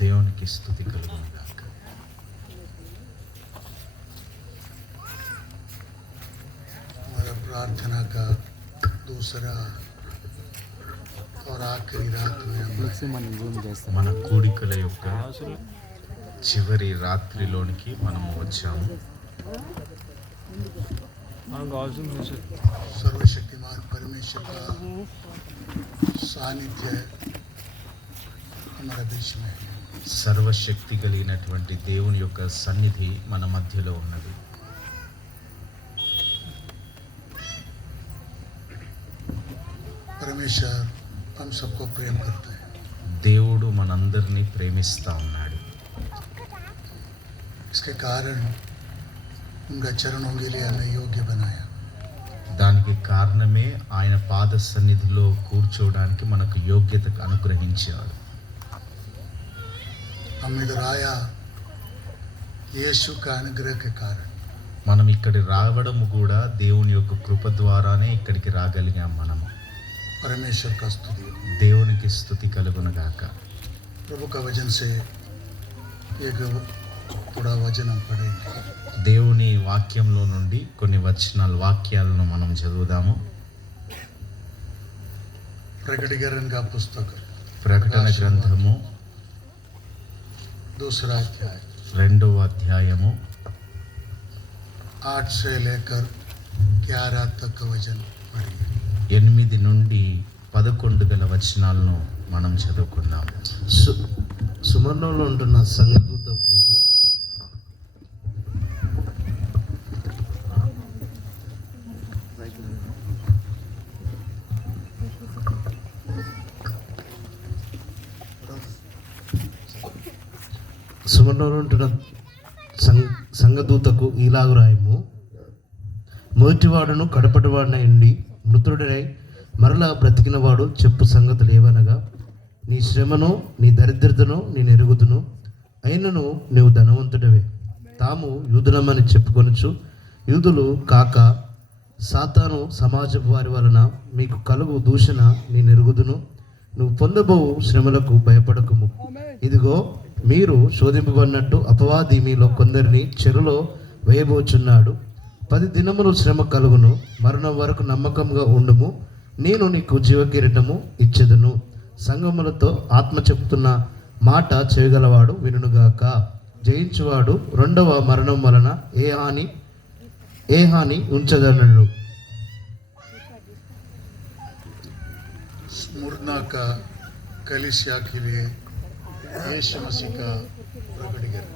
దేవునికి స్తుతి కలుగును గాక. हमारा प्रार्थना का दूसरा और आखिरी रात में మన కూడికల యొక్క చివరి రాత్రిలోనికి మనము వచ్చాము. सर्वशक्तिमान परमेश्वर का सानिध्य हमारे बीच में है. సర్వశక్తి కలిగినటువంటి దేవుని యొక్క సన్నిధి మన మధ్యలో ఉన్నది. परमेश्वर हम सबको प्रेम करता है. దేవుడు మనందరినీ ప్రేమిస్తా ఉన్నాడు. इसके कारण उनका चरणों के लिए हमें योग्य बनाया. దానికి కారణమే ఆయన పాద సన్నిధిలో కూర్చోవడానికి మనకు యోగ్యత అనుగ్రహించాడు. हम इधर आया यीशु का अनुग्रह के कारण. మనం ఇక్కడి రావడం కూడా దేవుని యొక్క కృప ద్వారానే ఇక్కడికి రాగలిగాం. మనము परमेश्वर का स्तुति. దేవునికి స్తుతి కలుగును గాక. प्रभु का वचन से एक थोड़ा वचन हम पढ़ेंगे. దేవుని వాక్యంలో నుండి కొన్ని వాక్యాలను మనం చదువుదాము. प्रकटीकरण का पुस्तक ప్రకటన గ్రంథము दूसरा अध्याय 2వ అధ్యాయము 8 से लेकर 11 तक का वचन पढ़िए. 8 నుండి 11 గల వచనాలను మనం చదువుకుందాం. సుమర్ణంలో ఉంటున్న సంఘదూతకు సంఘదూతకు ఈలాగు రాయము. మొదటివాడును కడపటివాడినై మృతుడై మరలా బ్రతికినవాడు చెప్పు సంగతులు ఏవనగా, నీ శ్రమను నీ దరిద్రతను నేను ఎరుగుదును, అయినను నీవు ధనవంతుడవే. తాము యూదులమని చెప్పుకొనొచ్చు యూదులు కాక సాతాను సమాజపు వారి వలన మీకు కలుగు దూషణ నేను ఎరుగుదును. నువ్వు పొందబోవు శ్రమలకు భయపడకుము. ఇదిగో మీరు శోధింపబడినట్టు అపవాది మీలో కొందరిని చెరలో వేయబోచున్నాడు. 10 దినములు శ్రమ కలుగును. మరణం వరకు నమ్మకంగా ఉండుము, నేను నీకు జీవకిరీటము ఇచ్చెదను. సంగములతో ఆత్మ చెప్తున్న మాట చేయగలవాడు వినుగాక. జయించువాడు రెండవ మరణం వలన ఏ హాని ఉంచదనడు. स्मुरना का कलीसिया के लिए यीशु मसीह का प्रकटीकरण.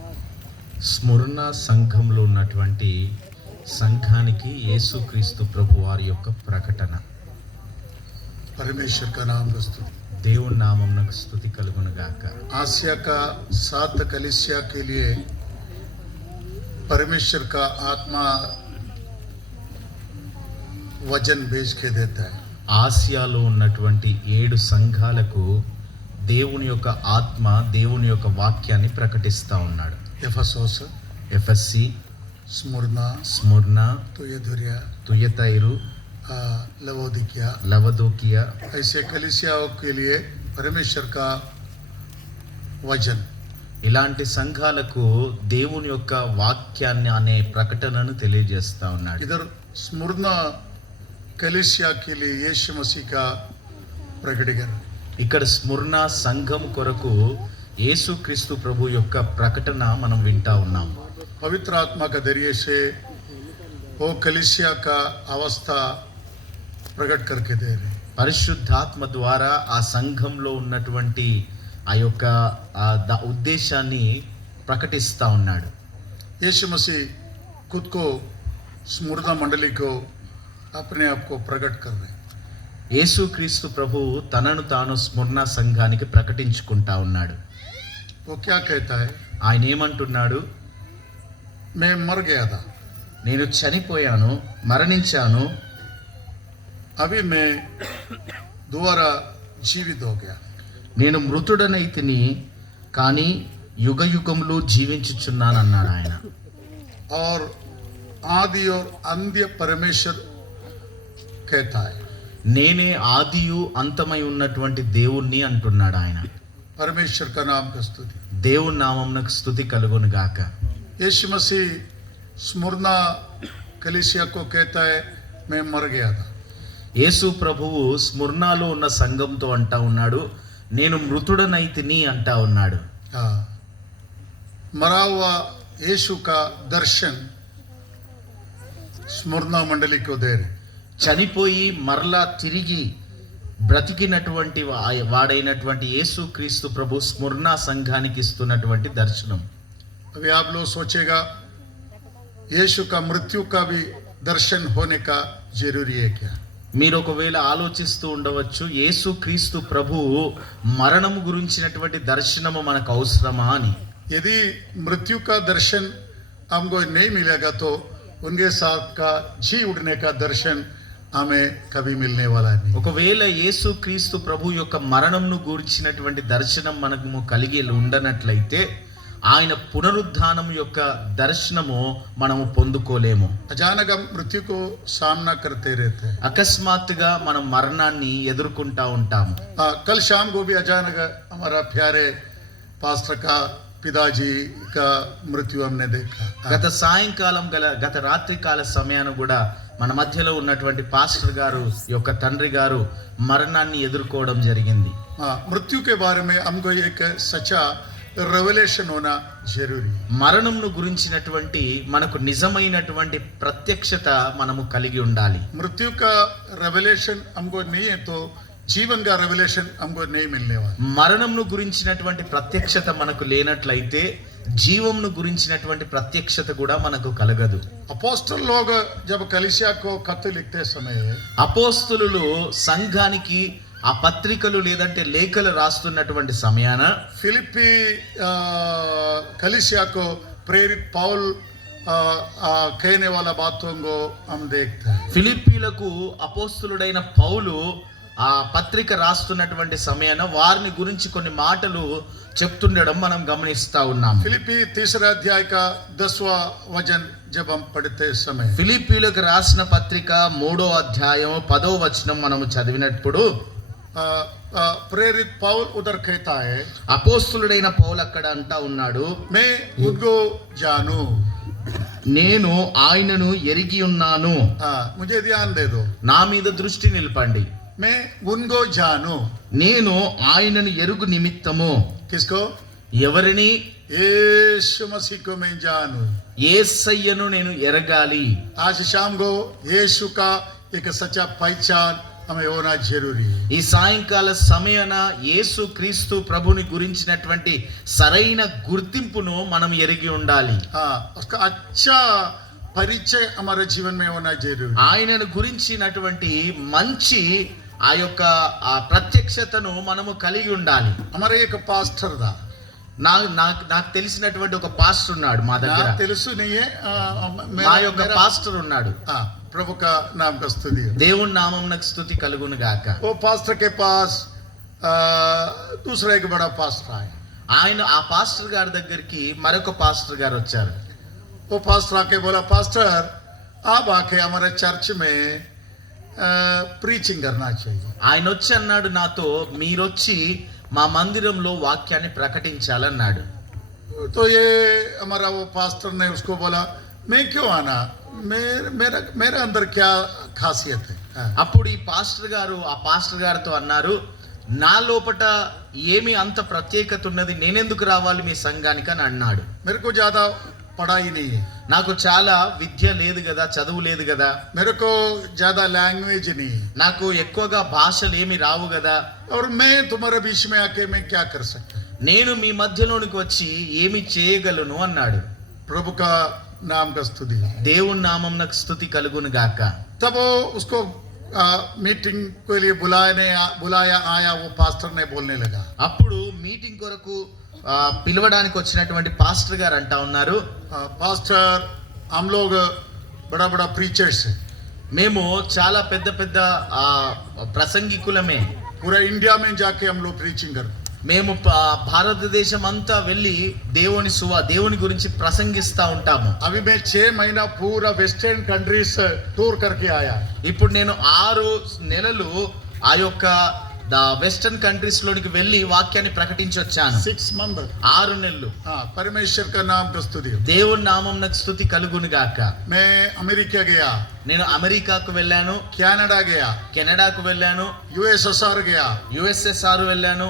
స్ముర్ణ సంఘంలో ఉన్నటువంటి సంఘానికి యేసుక్రీస్తు ప్రభు వారి యొక్క ప్రకటన. परमेश्वर का नाम का स्तुति. దేవుని నామమునకు స్తుతి కలుగును గాక. आसिया का 7 कलीसिया के लिए परमेश्वर का आत्मा वचन भेज के देता है. ఆసియాలో ఉన్నటువంటి 7 సంఘాలకు దేవుని యొక్క ఆత్మ దేవుని యొక్క వాక్యాన్ని ప్రకటిస్తా ఉన్నాడు. एफेसोस, ఎఫెస్సి, स्मुरना, तुयथैरा, तुयतैरू, लवदोकिया, ऐसे कलीसियाओं के लिए परमेश्वर का वचन. ఇలాంటి సంఘాలకు దేవుని యొక్క వాక్యాన్ని అనే ప్రకటనను తెలియజేస్తా ఉన్నాడు. इधर स्मुरना कलीसिया के लिए यीशु मसीह का प्रकटीकरण. ఇక్కడ స్ముర్ణ సంఘం కొరకు యేసుక్రీస్తు ప్రభు యొక్క ప్రకటన మనం వింటా ఉన్నాం. पवित्र आत्मा का जरिए से वो कलीसिया का अवस्था प्रकट करके दे रहे. పరిశుద్ధాత్మ ద్వారా ఆ సంఘంలో ఉన్నటువంటి ఆ యొక్క ఉద్దేశాన్ని ప్రకటిస్తా ఉన్నాడు. यीशु मसीह खुद को स्मुरना मंडली को अपने आप को प्रकट कर रहे. యేసుక్రీస్తు ప్రభు తనను తాను స్ముర్ణ సంఘానికి ప్రకటించుకుంటా ఉన్నాడు. वो क्या कहता है? ఆయన ఏమంటున్నాడు? मैं मर गया था, నేను చనిపోయాను, మరణించాను, अभी मैं दोबारा जीवित हो गया. నేను మృతుడనైతిని కానీ యుగ యుగములు జీవించుచున్నానన్నాడు ఆయన. और आदि और अंत्य परमेश्वर कहता है. నేనే ఆదియు అంతమై ఉన్నటువంటి దేవుణ్ణి అంటున్నాడు ఆయన. परमेश्वर का नाम का स्तुति। దేవుని నామమునకు స్తుతి కలుగును గాక. यीशु मसीह स्मुरना कलीसिया को कहता है मैं मर गया था। యేసు ప్రభువు స్ముర్నాలో ఉన్న సంఘంతో అంటా ఉన్నాడు, నేను మృతుడనైతిని అంటా ఉన్నాడు. हाँ, मरा हुआ यीशु का दर्शन स्मुरना मंडली को दे रहे। చనిపోయి మరలా తిరిగి బ్రతికినటువంటి వాడైనటువంటి యేసు క్రీస్తు ప్రభు స్ముర్నా సంఘానికి ఇస్తున్నటువంటి దర్శనం. अभी आप लोग सोचेगा यीशु का मृत्यु का भी दर्शन होने का जरूरी है क्या? మీరు ఒకవేళ ఆలోచిస్తూ ఉండవచ్చు, యేసు క్రీస్తు ప్రభువు మరణము గురించినటువంటి దర్శనము మనకు అవసరమా అని. यदि मृत्यु का दर्शन हमको नहीं मिलेगा तो उनके साथ का जी उठने का दर्शन हमें कभी मिलने वाला नहीं। ఒకవేళ యేసు క్రీస్తు ప్రభు యొక్క మరణంను గురించినటువంటి దర్శనం మనకు కలిగి ఉండనట్లయితే ఆయన పునరుద్ధానం యొక్క దర్శనము మనము పొందుకోలేము. अचानक हम मृत्यु को सामना करते रहते हैं। అకస్మాత్తుగా మనం మరణాన్ని ఎదుర్కొంటా ఉంటాము. कल शाम को भी अचानक हमारा प्यारे पास्टर का पिताजी का मृत्यु हमने देखा। గత సాయంకాలం గత రాత్రి కాల సమయాన కూడా మన మధ్యలో ఉన్నటువంటి పాస్టర్ గారు యొక్క తండ్రి గారు మరణాన్ని ఎదుర్కోవడం జరిగింది. मृत्यु के बारे में हमको एक सच्चा రెవల్యూషన్ होना जरूरी। మరణంను గురించినటువంటి మనకు నిజమైనటువంటి ప్రత్యక్షత మనము కలిగి ఉండాలి. मृत्यु का रेवलेशन हमको नहीं है तो जीवन का रेवलेशन हमको नहीं मिलने वाला। మరణంను గురించినటువంటి ప్రత్యక్షత మనకు లేనట్లయితే జీవంను గురించినటువంటి ప్రత్యక్షత కూడా మనకు కలగదు. अपोस्टल लोग जब कलीसिया को खत लिखते समय అపోస్తలులు సంఘానికి ఆ పత్రికలు లేదంటే లేఖలు రాస్తున్నటువంటి సమయాన फिलिपी कलीसिया को प्रेरित पौल कहने वाला बातों को हम देखते हैं। ఫిలిప్పీలకు అపోస్తలుడైన పౌలు ఆ పత్రిక రాస్తున్నటువంటి సమయాన వారిని గురించి కొన్ని మాటలు చెప్తుండడం మనం గమనిస్తా ఉన్నాం. फिलिपी तीसरा अध्याय का 10वां वचन जब हम पढ़ते समय ఫిలిప్పీలకు రాసిన పత్రిక 3వ అధ్యాయం 10వ వచనం మనము చదివినప్పుడు प्रेरित पौल उधर कहता है అపోస్తలుడైన పౌలు అక్కడ అంటా ఉన్నాడు, मैं उनको जानू। నేను ఆయనను ఎరిగి ఉన్నాను. मुझे ध्यान दे दो, నా మీద దృష్టి నిలపండి. मैं उनको जानू। నేను ఆయనను ఎరుగు నిమిత్తము. किसको? ఎవరిని? यीशु मसीह को मैं जानू। యేసయ్యను నేను ఎరగాలి. आज शाम को यीशु का एक सच्चा पहचान हमें होना जरूरी है। ఈ సాయంకాల సమయాన యేసు క్రీస్తు ప్రభుని గురించినటువంటి సరైన గుర్తింపును మనం ఎరిగి ఉండాలి. उसका अच्छा परिचय हमारे जीवन में होना जरूरी। ఆయనను గురించినటువంటి మంచి ఆ యొక్క ఆ ప్రత్యక్షతను మనము కలిగి ఉండాలి. हमारे एक पास्टर था, నాకు తెలిసినటువంటి ఒక పాస్టర్ ఉన్నాడు మా దగ్గర. తెలుసు नहीं है, మా యొక్క పాస్టర్ ఉన్నాడు. प्रभु का नाम का स्तुति हो। దేవుని నామమునకు స్తుతి కలుగును గాక. वो पास्टर के पास दूसरा एक बड़ा पास्टर आया। ఆయన ఆ పాస్టర్ గారి దగ్గరికి మరొక పాస్టర్ గారు వచ్చారు. वो पास्टर आके बोला, पास्टर आप आके हमारे चर्च में प्रीचिंग करना चाहिए। ఆయన వచ్చి అన్నాడు నాతో, మీరొచ్చి మా మందిరంలో వాక్యాన్ని ప్రకటించాలన్నాడు. तो ये हमारा वो पास्टर ने उसको बोला, मैं क्यों आना, मेरा अंदर क्या खासियत है। అప్పుడు ఈ పాస్టర్ గారు ఆ పాస్టర్ గారితో అన్నారు, నా లోపట ఏమి అంత ప్రత్యేకత ఉన్నది, నేనెందుకు రావాలి మీ సంఘానికి అని అన్నాడు. मेरे को ज्यादा पढ़ाई नहीं है, నాకు చాలా విద్య లేదు కదా, చదువు లేదు కదా, मेरे को ज्यादा लैंग्वेज नहीं है, నాకు ఎక్కువగా భాషలు ఏమి రావు కదా, और मैं तुम्हारे बीच में आके मैं क्या कर सकता हूँ। నేను మీ మధ్యలోనికి వచ్చి ఏమి చేయగలను అన్నాడు. प्रभु का नाम का स्तुति। దేవుని నామమునకు స్తుతి కలుగును గాక. तब वो उसको मीटिंग के लिए बुलाया आया, वो पास्टर ने बोलने लगा। అప్పుడు మీటింగ్ కొరకు పిలవడానికి వచ్చినటువంటి పాస్టర్ గారు అంటా ఉన్నారు, पास्टर हम लोग बड़ा बड़ा प्रीचर्स है, మేము చాలా పెద్ద పెద్ద ప్రసంగికులమే, पूरा इंडिया में जाके हम लोग प्रीचिंग करते, మేము భారతదేశం అంతా వెళ్ళి దేవుని గురించి ప్రసంగిస్తా ఉంటాము. अभी मैं 6 महीना पूरा वेस्टर्न कंट्रीज टूर करके आया। ఇప్పుడు నేను 6 నెలలు ఆ యొక్క వెస్టర్న్ కంట్రీస్ లోనికి వెళ్ళి వాక్యాన్ని ప్రకటించి వచ్చాను. 6 months. 6 నెలలు. परमेश्वर का नाम का स्तुति हो. దేవుని నామమునకు స్తుతి కలుగును గాక. मैं अमेरिका गया, నేను అమెరికాకు వెళ్ళాను, कनाडा गया, కెనడాకు వెళ్ళాను, यूएसएसआर गया, యుఎస్ఎస్ఆర్ వెళ్ళాను,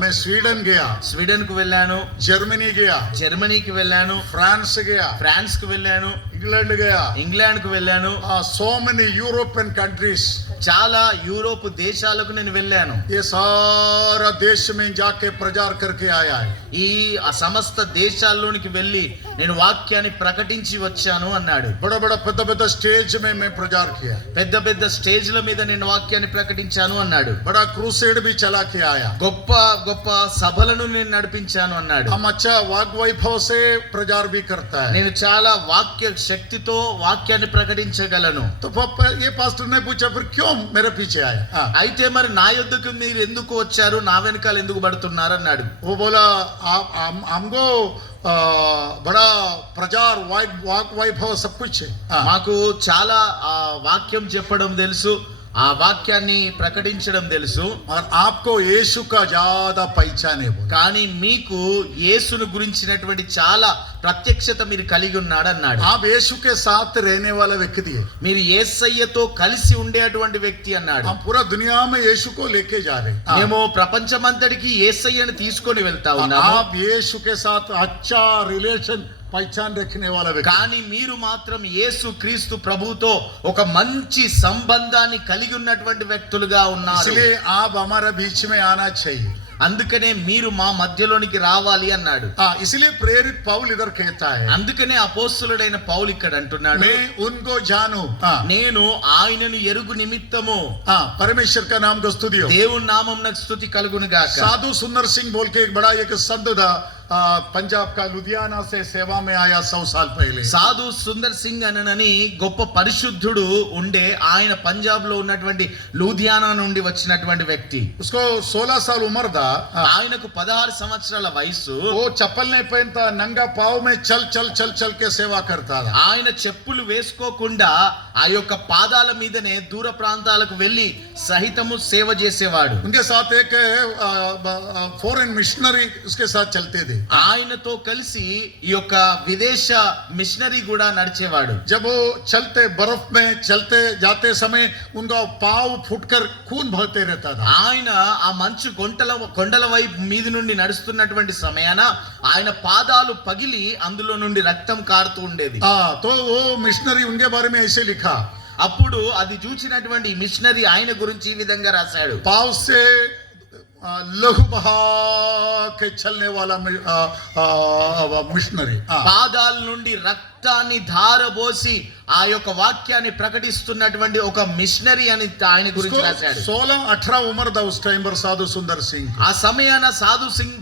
मैं स्वीडन गया, స్వీడన్ కు వెళ్ళాను, जर्मनी गया, జర్మనీకి వెళ్ళాను, फ्रांस गया, ఫ్రాన్స్ కు వెళ్ళాను, इंग्लैंड गया, ఇంగ్లాండ్ కు వెళ్ళాను. so many European countries. చాలా యూరోప్ దేశాలకు నేను వెళ్ళాను. ये सारा देश में जाके प्रचार करके आया है. ఈ సమస్త దేశాల్లోనికి వెళ్ళి నేను వాక్యాన్ని ప్రకటించి వచ్చాను అన్నాడు. बड़ा बड़ा పెద్ద పెద్ద स्टेज में मैं प्रचार किया. పెద్ద పెద్ద స్టేజ్ల మీద నేను వాక్యాన్ని ప్రకటించాను అన్నాడు. बड़ा क्रूसेड भी चला के आया. గొప్ప గొప్ప సభలను నేను నడిపించాను అన్నాడు. हम अच्छा वाग वैभव से प्रचार भी करता है. నేను చాలా వాక్య శక్తితో వాక్యాన్ని ప్రకటించగలను. तो ये पास्टर ने पूछा फिर क्यों मेरे पीछे आया? అయితే మరి నా యొద్దకు మీరు ఎందుకు వచ్చారు, నా వెనకాల ఎందుకు పడుతున్నారు అన్నాడు. वो बोला आप हमको बड़ा प्रचार वाग वैभव सब कुछ है. మాకు చాలా వాక్యం చెప్పడం తెలుసు, ఆ వాక్యాన్ని ప్రకటించడం తెలుసు. और आपको यीशु का ज्यादा पहचान है. కానీ మీకు యేసును గురించినటువంటి చాలా ప్రత్యక్షత మీరు కలిగి ఉన్నాడు అన్నాడు. आप यीशु के साथ रहने वाला व्यक्ति है. మీరు యేసయ్యతో కలిసి ఉండేటువంటి వ్యక్తి అన్నాడు. हम पूरा दुनिया में यीशु को लेके जा रहे हैं. మేము ప్రపంచమంతటికి యేసయ్యను తీసుకొని వెళ్తా ఉన్నాము. आप यीशु के साथ अच्छा रिलेशन పహచాన్ రఖనే వాలా వ్యక్తి. కానీ మీరు మాత్రం యేసు క్రీస్తు ప్రభుతో ఒక మంచి సంబంధాన్ని కలిగి ఉన్నటువంటి వ్యక్తులుగా ఉన్నారు. इसलिए आप हमारे बीच में आना चाहिए. అందుకనే మీరు మా మధ్యలోనికి రావాలి అన్నాడు. इसलिए प्रेरित पौल इधर कहता है, అందుకనే అపోస్తలుడైన పౌలు ఇక్కడ అంటున్నాడు, मैं उनको जानूं. నేను ఆయనను ఎరుగు నిమిత్తము. परमेश्वर का नाम को स्तुति हो. దేవుని నామమునకు స్తుతి కలుగును గాక. साधु सुंदर सिंह बोल के एक बड़ा एक संत था, पंजाब का लुधियाना से सेवा में आया 100 साल पहले. సాధు సుందర్ సింగ్ అనని గొప్ప పరిశుద్ధుడు ఉండే, ఆయన పంజాబ్ లో ఉన్నటువంటి లూధియానా నుండి వచ్చినటువంటి వ్యక్తి. उसको 16 साल उम्र था. ఆయనకు 16 సంవత్సరాల వయసు. वो चप्पल नहीं पहनता, नंगा पाँव में चल चल चल चल के सेवा करता था. ఆయన చెప్పులు వేసుకోకుండా ఆ యొక్క పాదాల మీదనే దూర ప్రాంతాలకు వెళ్లి సహితము సేవ చేసేవాడు. उनके साथ एक फॉरेन मिशनरी उसके साथ चलते थे. ఆయనతో కలిసి ఈ యొక్క విదేశ మిషనరీ కూడా నడిచేవాడు. जब वो चलते बर्फ में चलते जाते समय उनका पाँव फूटकर खून बहते रहता था. ఆయన ఆ మంచు కొండల వైపు మీద నుండి నడుస్తున్నటువంటి సమయాన ఆయన పాదాలు పగిలి అందులో నుండి రక్తం కారుతూ ఉండేది. तो वो मिशनरी उनके बारे में ऐसे लिखा, అప్పుడు అది చూసినటువంటి మిషనరీ ఆయన గురించి ఈ విధంగా రాశాడు, पाँव से लहू बहा के चलने वाला मिशनरी. పాదాల నుండి రక్తాన్ని ధారబోసి ఆ యొక్క వాక్యాన్ని ప్రకటిస్తున్నటువంటి ఒక మిషనరీ అని ఆయన గురించి రాశాడు. 16-18 उम्र था उस टाइम पर साधु सुंदर सिंह. ఆ సమయాన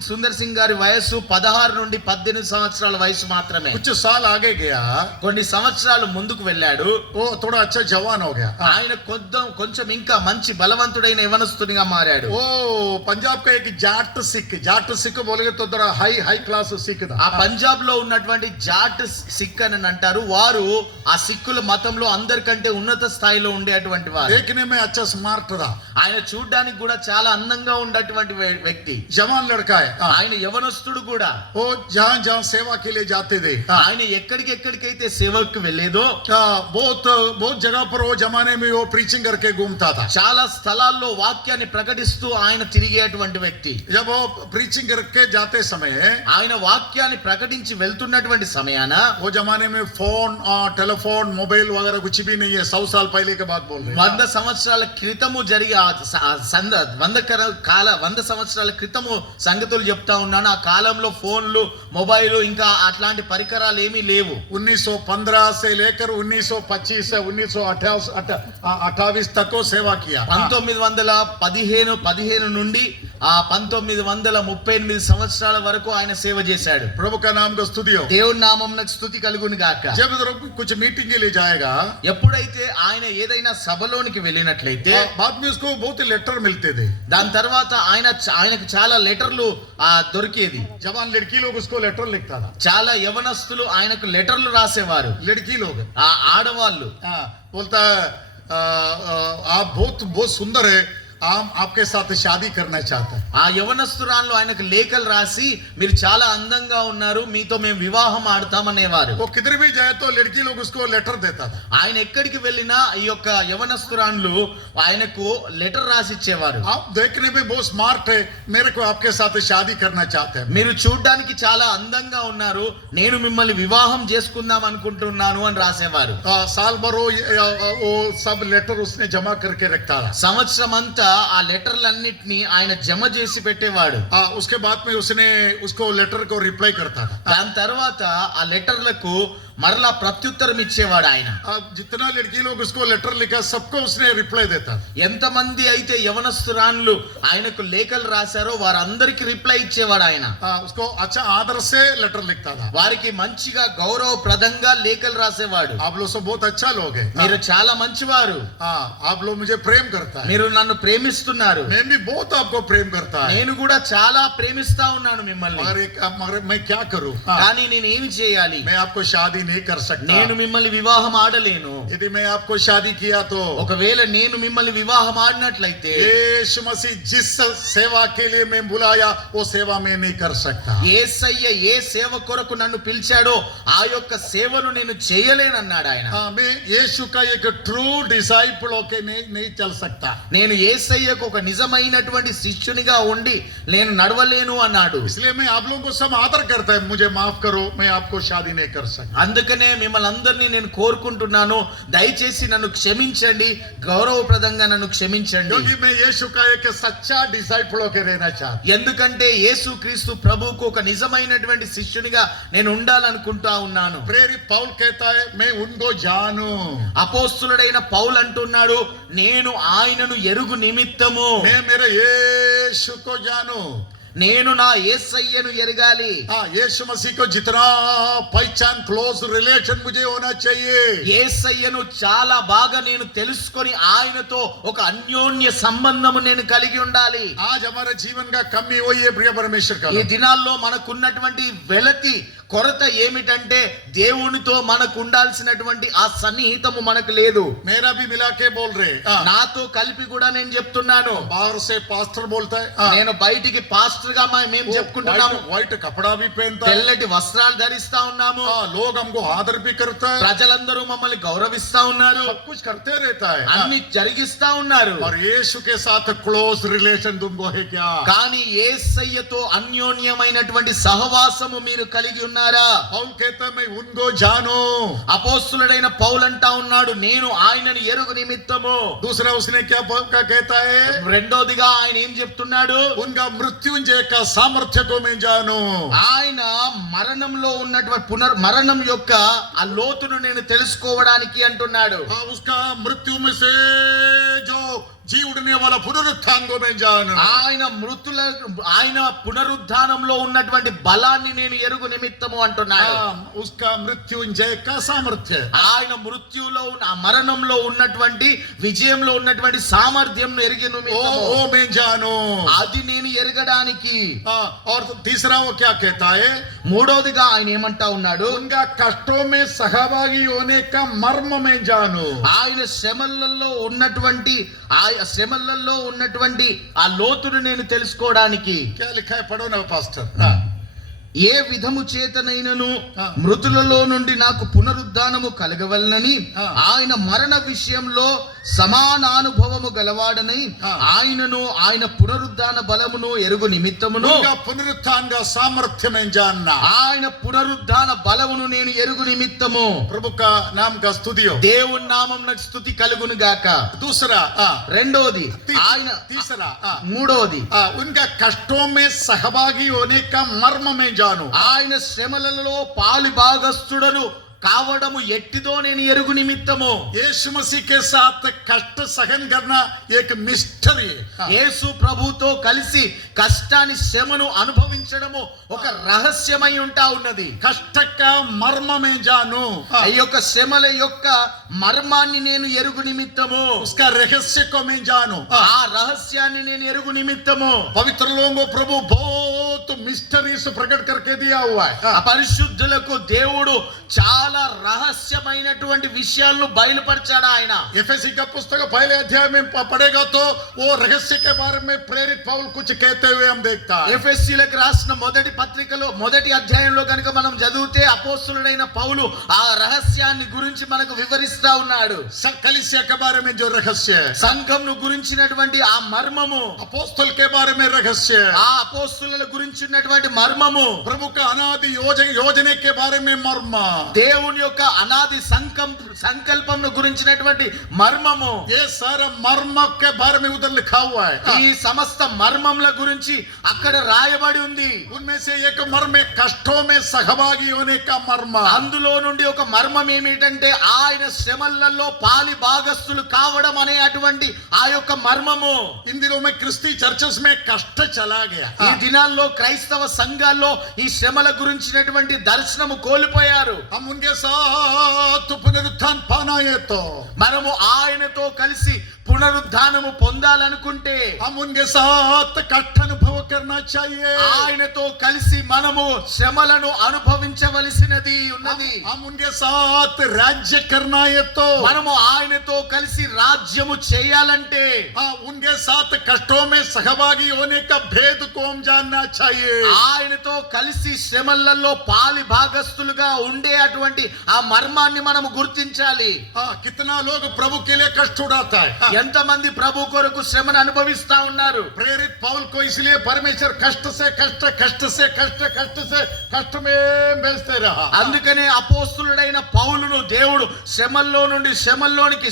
సుందర్ సింగ్ గారి వయస్సు 16 నుండి 18 సంవత్సరాల వయసు మాత్రమే. कुछ साल आगे गया, కొన్ని సంవత్సరాలు ముందుకు వెళ్ళాడు. वो थोड़ा अच्छा जवान हो गया. ఆయన కొంచెం ఇంకా మంచి బలవంతుడైన యవనస్తునిగా మారాడు. वो पंजाब का एक जाट सिख बोलेगे तो थोड़ा हाई क्लास सिख था. ఆ పంజాబ్ లో ఉన్నటువంటి జాట్ సిక్ అని అంటారు. వారు ఆ సిక్కుల మతంలో అందరికంటే ఉన్నత స్థాయిలో ఉండేటువంటి వారు. देखने में अच्छा स्मार्ट था. ఆయన చూడడానికి కూడా చాలా అందంగా ఉన్నటువంటి వ్యక్తి. जवान लड़का है. ఆయన యవనస్తుడు కూడా. वो जहाँ सेवा के लिए जाते थे, ఆయన ఎక్కడికైతే సేవకు వెళ్ళేదో बहुत जगह पर वो जमाने में वो प्रीचिंग करके घूमता था. చాలా స్థలాల్లో వాక్యాన్ని ప్రకటిస్తూ ఆయన తిరిగేటువంటి వ్యక్తి. जब वो प्रीचिंग करके जाते समय, ఆయన వాక్యాన్ని ప్రకటించి వెళ్తున్నటువంటి సమయాన वो जमाने में फोन टेलीफोन मोबाइल वगैरह कुछ भी नहीं है. 100 साल पहले के बात बोल रहे हैं. 100 సంవత్సరాల క్రితము జరిగే 100 సంవత్సరాల క్రితము సంగతులు చెప్తా ఉన్నాను. ఆ కాలంలో ఫోన్లు, మొబైల్ ఇంకా అట్లాంటి పరికరాలు ఏమీ లేవు. 1915 से लेकर 1925 से 1928 तक को सेवा किया. 1915 నుండి 1938 సంవత్సరాల వరకు ఆయన సేవ చేశాడు. प्रभु का नाम का स्तुति हो. దేవుని నామమునకు స్తుతి కలుగును గాక. जब कुछ मीटिंग के लिए जाएगा, ఎప్పుడైతే ఆయన ఏదైనా సభలోనికి వెళ్ళినట్లయితే बाद में उसको बहुत लेटर मिलते थे. దాని తర్వాత ఆయనకు చాలా లెటర్లు దొరికేది. जवान लड़की लोग उसको लेटर लिखता था. చాలా యవనస్తులు ఆయనకు లెటర్లు రాసేవారు. लड़की लोग ఆ ఆడవాళ్ళు बोलता है आप बहुत सुंदर है, आपके साथ शादी करना चाहता है। ఆ యవనస్తురాలు ఆయనకు లేఖలు రాసి మీరు చాలా అందంగా ఉన్నారు, మీతో మేము వివాహం ఆడతామనేవారు. वो किधर भी जाए तो लड़की लोग उसको लेटर देता था। ఆయన ఎక్కడికి వెళ్ళినా ఈ యొక్క యవనస్తురాలు ఆయనకు లెటర్ రాసి ఇచ్చేవారు. आप देखने में बहुत स्मार्ट है, मेरे को आपके साथ शादी करना चाहते हैं। మీరు చూడ్డానికి చాలా అందంగా ఉన్నారు, నేను మిమ్మల్ని వివాహం చేసుకుందాం అనుకుంటున్నాను అని రాసేవారు. साल भर वो सब लेटर उसने जमा करके रखता था। సంవత్సరం అంతా ఆ లెటర్లన్నిటిని ఆయన జమ చేసి పెట్టేవాడు. उसके बाद में उसने उसको लेटर को रिप्लाई करता था। దాని తర్వాత ఆ లెటర్లకు మరలా ప్రత్యుత్తరం ఇచ్చేవాడు ఆయన. जितना लड़की लोग उसको लेटर लिखा सबको उसने रिप्लाई देता। ఎంతమంది అయితే యవనస్తురాన్లు ఆయనకు లేఖలు రాశారో వారందరికి రిప్లై ఇచ్చేవాడు ఆయన. उसको अच्छा आदर से लेटर लिखता था। వారికి మంచిగా గౌరవప్రదంగా లేఖలు రాసేవాడు. आप लोग सब बहुत अच्छा लोग हैं। మీరు చాలా మంచివారు, आप लोग मुझे प्रेम करता है। మీరు నన్ను ప్రేమిస్తున్నారు, मैं भी बहुत आपको प्रेम करता है। నేను కూడా చాలా ప్రేమిస్తా ఉన్నాను మిమ్మల్ని. मगर मैं क्या करूं? కానీ నేను ఏమి చేయాలి? मैं आपको शादी नहीं कर सकता। నేను మిమ్మల్ని వివాహం ఆడలేను. यदि मैं आपको शादी किया तो ఒకవేళ నేను మిమ్మల్ని వివాహం ఆడినట్లయితే यीशु मसीह जिस सेवा के लिए मैं बुलाया वो सेवा मैं नहीं कर सकता। యేసయ్య ఏ సేవ కొరకు నన్ను పిలిచాడో ఆ యొక్క సేవను నేను చేయలేనన్నాడు ఆయన. मैं यीशु का एक ट्रू डिसाइपल होके नहीं चल सकता। నేను యేసయ్యకు ఒక నిజమైనటువంటి శిష్యునిగా ఉండి నేను నడవలేను అన్నాడు. इसलिए मैं आप लोगों को सब आदर करता है, मुझे माफ करो, मैं आपको शादी नहीं कर सकता। అందుకనే మిమ్మల్ని అందరినీ నేను కోరుకుంటున్నాను, దయచేసి నన్ను క్షమించండి, గౌరవప్రదంగా నన్ను క్షమించండి. क्योंकि मैं यीशु का एक सच्चा डिसाइपल होके रहना चाहता। ఎందుకంటే యేసుక్రీస్తు ప్రభువుకు ఒక నిజమైనటువంటి శిష్యునిగా నేను ఉండాలనుకుంటా ఉన్నాను. प्रेरित पौल कहता है मैं उनको जानूं। అపోస్తులుడైన పౌలు అంటున్నాడు, నేను ఆయనను ఎరుగు నిమిత్తము, मैं मेरे यीशु को जानूं। నేను నా యేసయ్యను ఎరగాలి. यीशु मसीह को जितना पहचान क्लोज रिलेशन मुझे होना चाहिए। యేసయ్యను చాలా బాగా నేను తెలుసుకొని ఆయనతో ఒక అన్యోన్య సంబంధము నేను కలిగి ఉండాలి. आज हमारे जीवन का कमी वही है प्रिय परमेश्वर का। ఈ దినాల్లో మనకున్నటువంటి వెలతి కొరత ఏమిటంటే దేవునితో మనకు ఉండాల్సినటువంటి ఆ సన్నిహితము మనకు లేదు. मेरा भी मिला के बोल रहे నాతో కలిపి కూడా నేను చెప్తున్నాను. बाहर से पास्टर बोलता है, నేను బయటికి పాస్టర్ గా మేము చెప్పుకుంటున్నాము, व्हाइट कपड़ा भी पहनता है, తెల్లటి వస్త్రాలు ధరిస్తా ఉన్నాము, लोग हमको आदर भी करता है, ప్రజలందరూ మమ్మల్ని గౌరవిస్తా ఉన్నారు, सब कुछ करते रहता है। అన్ని జరిగిస్తా ఉన్నారు. और यीशु के साथ क्लोज रिलेशन तुमको है क्या? కానీ యేసయ్యతో అన్యోన్యమైనటువంటి సహవాసము మీరు కలిగి ఉన్నారా? पौल कहता है मैं उनको जानूं। అపోస్తులుడైన పౌలు అంటా ఉన్నాడు, నేను ఆయనను ఎరుగు నిమిత్తము. दूसरा उसने क्या कहता है? రెండోదిగా ఆయన ఏం చెప్తున్నాడు? उनका मृत्युंजय का सामर्थ्य को मैं जानूं। ఆయన మరణంలో ఉన్నటువంటి మరణం యొక్క ఆ లోతును నేను తెలుసుకోవడానికి అంటున్నాడు. उसका मृत्यु में से जो जी उड़ने वाला पुनरुत्थान को मैं जानूं। ఆయన పునరుద్ధానంలో ఉన్నటువంటి బలాన్ని నేను ఎరుగు నిమిత్తము అంటున్నాడు. उसका मृत्युंजय का सामर्थ्य, ఆయన మృత్యులో మరణంలో ఉన్నటువంటి విజయంలో ఉన్నటువంటి సామర్థ్యం ఎరిగి वो मैं जानूं। అది నేను ఎరగడానికి. और तीसरा वो क्या कहता है? మూడోదిగా ఆయన ఏమంటా ఉన్నాడు? उनका कष्टों में सहभागी होने का मर्म मैं जानूं। ఆయన శ్రమలలో ఉన్నటువంటి ఆ లోతును నేను తెలుసుకోవడానికి. क्या लिखा है? पढ़ो ना पास्टर। ఏ విధము చేతనైనను మృతులలో నుండి నాకు పునరుద్ధానము కలగవలనని ఆయన మరణ విషయంలో సమానానుభవము గలవాడనై ఆయనను ఆయన పునరుద్ధాన బలమును ఎరుగు నిమిత్తమును पुनरुत्थान का सामर्थ्य में जानना। ఆయన పునరుద్ధాన బలమును నేను ఎరుగు నిమిత్తము. प्रभु का नाम का स्तुति हो। దేవుని నామమునకు స్తుతి కలుగును గాక. दूसरा రెండోది ఆయన, तीसरा మూడోది उनका कष्टों में सहभागी होने का मर्म में जानूं। ఆయన శ్రమలలో పాలు భాగస్థుడను కావడము ఎట్టిదో నేను ఎరుగు నిమిత్తము. यीशु मसीह के साथ कष्ट सहन करना एक मिस्टरी है। యేసు ప్రభుతో కలిసి కష్టాన్ని శ్రమను అనుభవించడము ఒక రహస్యమై ఉంటా ఉన్నది. कष्ट का मर्म में जानूं। ఈ యొక్క శ్రమల యొక్క మర్మాన్ని నేను ఎరుగు నిమిత్తము, उसका रहस्य को मैं जानूं। ఆ రహస్యాన్ని నేను ఎరుగు నిమిత్తము. पवित्र लोगों को प्रभु बहुत मिस्टरी से प्रकट करके दिया हुआ है। ఆ పరిశుద్ధులకు దేవుడు చాలా రహస్యమైనటువంటి విషయాలను బయలుపరిచాడు ఆయన. एफएसी का पुस्तक पहले अध्याय में पढ़ेगा तो वो रहस्य के बारे में प्रेरित पौल कुछ कहते हुए हम देखता है। ఎఫెసీయులకు రాసిన మొదటి పత్రికలో మొదటి అధ్యాయంలో కనుక మనం చదివితే అపోస్తలుడైన పౌలు ఆ రహస్యాన్ని గురించి మనకు వివరిస్తా ఉన్నాడు. कलीसिया के बारे में जो रहस्य है, సంఘంను గురించినటువంటి ఆ మర్మము, अपोस्तल के बारे में रहस्य है, ఆ అపోస్తలుల గురించినటువంటి మర్మము, प्रभु का अनादि योजने के बारे में मर्म, దేవుని యొక్క అనాది సంకల్పంను గురించినటువంటి మర్మము, ये सारा मर्म के बारे में उधर लिखा हुआ है। ఈ సమస్త మర్మముల గురించి అక్కడ రాయబడి ఉంది. उनमें से एक मर्म है कष्टों में सहभागी होने का मर्म। అందులో నుండి ఒక మర్మం ఏమిటంటే ఆయన శ్రమలలో పాలి భాగస్థులు కావడం అనే అటువంటి ఆ యొక్క మర్మము. इन दिनों में क्रिस्ती चर्चेस में कष्ट चला गया। ఈ దినాల్లో క్రైస్తవ సంఘాల్లో ఈ శ్రమల గురించినటువంటి దర్శనము కోల్పోయారు. हम उनके साथ पुनरुत्थान पाना है तो మనము ఆయనతో కలిసి పునరుద్ధానము పొందాలనుకుంటే हम उनके साथ कष्ट अनुभव करना चाहिए। ఆయనతో కలిసి మనము శ్రమలను అనుభవించవలసినది ఉన్నది. हम उनके साथ राज्य करना है तो మనము ఆయనతో కలిసి రాజ్యము చేయాలంటే उनके साथ कष्टों में सहभागी होने का भेद को हम जानना चाहिए। ఆయనతో కలిసి శ్రమలలో పాలి భాగస్థులుగా ఉండే అటువంటి ఆ మర్మాన్ని మనము గుర్తించాలి. कितना लोग प्रभु के लिए कष्ट उठाता है। ఎంతమంది ప్రభు కొరకు శ్రమను అనుభవిస్తా ఉన్నారు. प्रेरित पौल को इसलिए परमेश्वर कष्ट से कष्ट में भेजते रहा। అందుకనే అపోస్తులుడైన పౌలును దేవుడు శ్రమల్లో నుండి శ్రమల్లోనికి,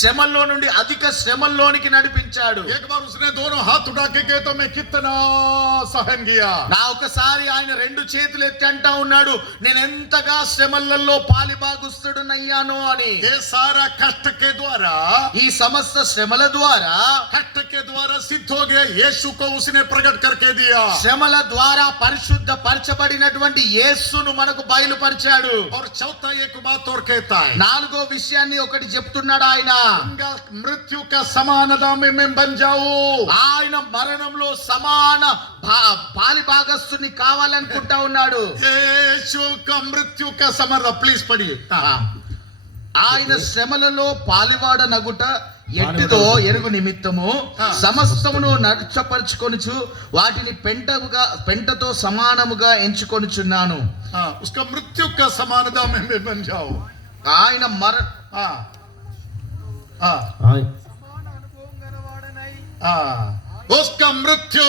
శ్రమల్లో నుండి అధిక శ్రమల్లోనికి నడిపించాడు. एक बार उसने दोनों हाथ उठा के कहे तो मैं कितना सहन किया। నా ఒకసారి ఆయన రెండు చేతులు ఎత్తి అంటా ఉన్నాడు, నేను ఎంతగా శ్రమలలో పాలిభాగస్తుడునయ్యాను అని. ये सारा कष्ट के द्वारा ఈ సమస్త శ్రమల ద్వారా, कष्ट के द्वारा सिद्ध हो गया यीशु को उसने प्रकट करके दिया। శ్రమల ద్వారా పరిశుద్ధ పరచబడినటువంటి యేసును మనకు బయలుపరిచాడు. और चौथा एक बात और कहता है, నాలుగో విషయాన్ని ఒకటి చెప్తున్నాడు ఆయన. उनका मृत्यु का समानता में मैं बन जाऊं। ఆయన మరణంలో సమాన పాలిభాగస్తుని కావాలనుకుంటా ఉన్నాడు. यीशु का मृत्यु का समानता प्लीज पढ़िए। ఆయన శ్రమలలో పాలివాడనగుట ఎట్టిదో ఎరుగు నిమిత్తము సమస్తమును నడుచపరుచుకొనుచు వాటిని పెంటతో సమానముగా ఎంచుకొనుచున్నాను. उसका मृत्यु का समानता में मैं बन जाऊं। ఆయన उसका मृत्यु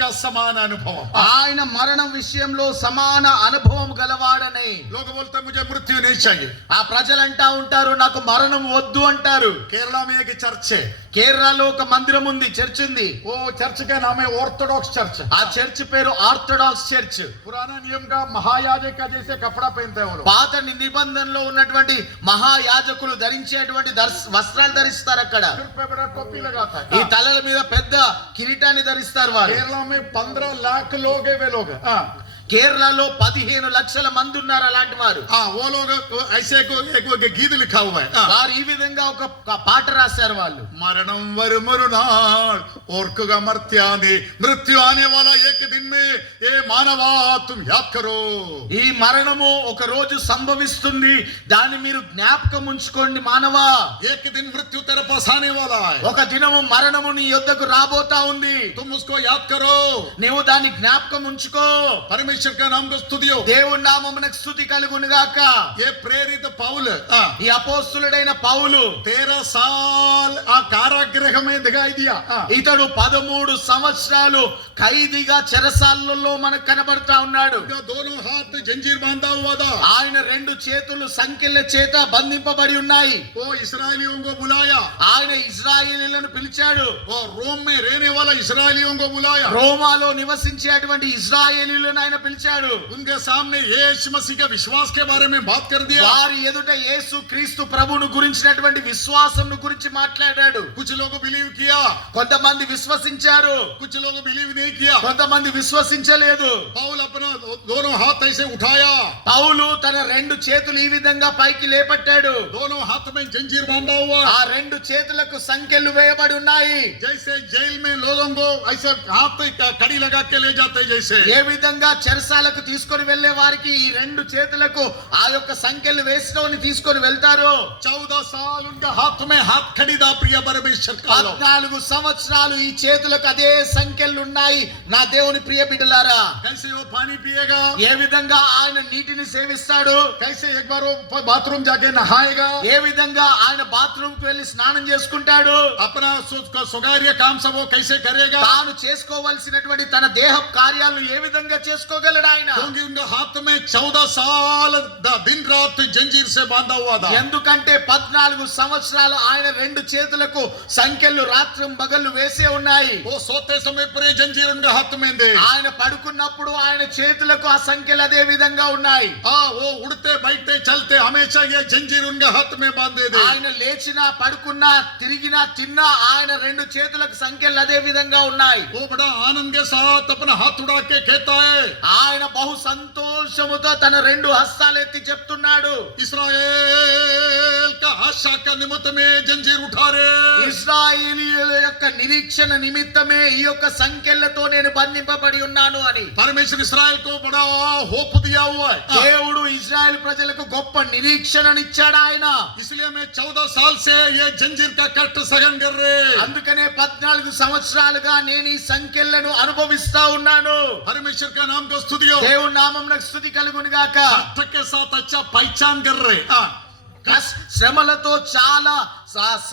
का समान अनुभव। ఆయన మరణం విషయంలో సమాన అనుభవం గలవాడని. लोग बोलते हैं मुझे मृत्यु नहीं चाहिए। ఆ ప్రజలంటా ఉంటారు, నాకు మరణం వద్దు అంటారు. केरला में एक चर्च है, కేరళలో ఒక మందిరం ఉంది, చర్చ్ ఉంది. वो चर्च का नाम है ऑर्थोडॉक्स चर्च। ఆ చర్చ్ పేరు ఆర్థోడాక్స్ చర్చ్. पुराना नियम का महायाजक का जैसे कपड़ा पहनते हैं वो लोग। పాత నిబంధనలో ఉన్నటువంటి మహాయాజకులు ధరించేటువంటి వస్త్రాలు ధరిస్తారు అక్కడ. सिर पे बड़ा टोपी लगाता ఈ है। తలల మీద పెద్ద కిరీటాన్ని ధరిస్తారు వారు. केरला में 15 लाख लोग है वे लोग। కేరళలో 15 లక్షల మంది ఉన్నారు అలాంటి వారు. वो लोग ऐसे एक गीत लिखा हुआ है। వారు ఈ విధంగా ఒక పాట రాశారు వాళ్ళు. मरणम वर मरुनाल ओर्कुगा मर्त्याने मृत्यु आने वाला एक दिन में ये मानवा तुम याद करो। ఈ మరణము ఒక రోజు సంభవిస్తుంది, దాన్ని మీరు జ్ఞాపకం ఉంచుకోండి మానవా. एक दिन मृत्यु तेरे पास आने वाला है, ఒక దినము మరణము నీ యొద్దకు రాబోతా ఉంది. तुम उसको याद करो। నీవు దాన్ని జ్ఞాపకం ఉంచుకో. परमेश्वर का नाम को स्तुतियो। దేవుని నామమునకు స్తుతి కలుగును గాక. ये प्रेरित पौल ఈ అపోస్తులుడైన పౌలు 13 साल कारागृह में दिखाई दिया। ఇతడు 13 సంవత్సరాలు ఖైదీగా చెరసాలలో మనకు కనబడతా ఉన్నాడు. दोनों हाथ जंजीर बांधा हुआ था। ఆయన రెండు చేతులు సంకెళ్ళ చేత బంధింపబడి ఉన్నాయి. वो इस्राएलियों को बुलाया, ఆయన ఇజ్రాయేలీయులను పిలిచాడు. और रोम में रहने वाला इस्राएलियों को बुलाया। రోమాలో నివసించేటువంటి ఇజ్రాయేలీయులను ఆయన పిలిచాడు. పిలిచాడు. उनके सामने यीशु मसीह के विश्वास के बारे में बात कर दिया. వారి ఎదుట యేసు క్రీస్తు ప్రభువును గురించినటువంటి విశ్వాసంను గురించి మాట్లాడాడు. कुछ लोग बिलीव किया, కొంతమంది విశ్వసించారు, कुछ लोग बिलीव नहीं किया. కొంతమంది విశ్వసించలేదు. पौल अपना दोनों हाथ ऐसे उठाया, పౌలు తన రెండు చేతులు ఈ విధంగా పైకి లేపట్టాడు. दोनों हाथ में जंजीर बांधा हुआ, ఆ రెండు చేతులకు సంకెళ్ళు వేయబడి ఉన్నాయి. जैसे जेल में लोगों को ऐसे हाथ कड़ी लगा के ले जाते जैसे. ఏ విధంగా చెరసాలకు తీసుకొని వెళ్లే వారికి ఈ రెండు చేతులకు ఆ యొక్క సంకెళ్ళు వేసుకొని తీసుకొని వెళ్తారు. 14 साल उनका हाथ में हाथ खड़ी था प्रिय परमेश्वर का लोग. 14 సంవత్సరాలు ఈ చేతులకు అదే సంకెళ్ళు ఉన్నాయి నా దేవుని ప్రియ బిడ్డలారా. कैसे वो पानी पिएगा, ఏ విధంగా ఆయన నీటిని సేవిస్తాడు, कैसे एक बार वो बाथरूम जाके नहाएगा, ఏ విధంగా ఆయన బాత్రూమ్ కు వెళ్లి స్నానం చేసుకుంటాడు, अपना स्वकार्य काम सब वो कैसे करेगा, తాను చేసుకోవలసినటువంటి తన దేహ కార్యాలను ఏ విధంగా చేసుకోగలడు ఆయన. क्योंकि उनके हाथ में 14 साल दिन रात जंजीर से बांधा हुआ था. ఎందుకంటే 14 సంవత్సరాలు ఆయన రెండు చేతులకు సంకెళ్ళు రాత్రి పగళ్ళు వేసే ఉన్నాయి. वो सोते समय पर ये जंजीर उनके हाथ में थे. ఆయన పడుకున్నప్పుడు ఆయన చేతులకు ఆ సంకెళ్ళు అదే విధంగా ఉన్నాయి. वो उड़ते बैठते चलते हमेशा ये जंजीर उनके हाथ में बांधे थे. ఆయన లేచినా పడుకున్నా తిరిగినా తిన్నా ఆయన రెండు చేతులకు సంకెళ్ళు అదే విధంగా ఉన్నాయి. वो बड़ा आनंद के साथ अपना हाथ उड़ा के कहता है, ఆయన బహు సంతోషముతో తన రెండు హస్తాలెత్తి చెప్తున్నాడు, इस्राएल का आशा का निमित्त में जंजीर उठा रे. ఇశ్రాయేలీయుల యొక్క నిరీక్షణ నిమిత్తమే ఈ యొక్క సంకెళ్లతో నేను బంధింపబడి ఉన్నాను అని. परमेश्वर इस्राएल को बड़ा होप दिया हुआ है. దేవుడు ఇజ్రాయెల్ ప్రజలకు గొప్ప నిరీక్షణనిచ్చాడు ఆయన. इसलिए मैं 14 साल से ये जंजीर का कष्ट सहन कर रहे. అందుకనే 14 సంవత్సరాలుగా నేను ఈ సంకెళ్లను అనుభవిస్తా ఉన్నాను. परमेश्वर का नाम को स्तुति हो. దేవుని నామమునకు స్తుతి కలుగును గాక. कष्ट के साथ अच्छा पहचान कर रहे. శ్రమలతో చాలా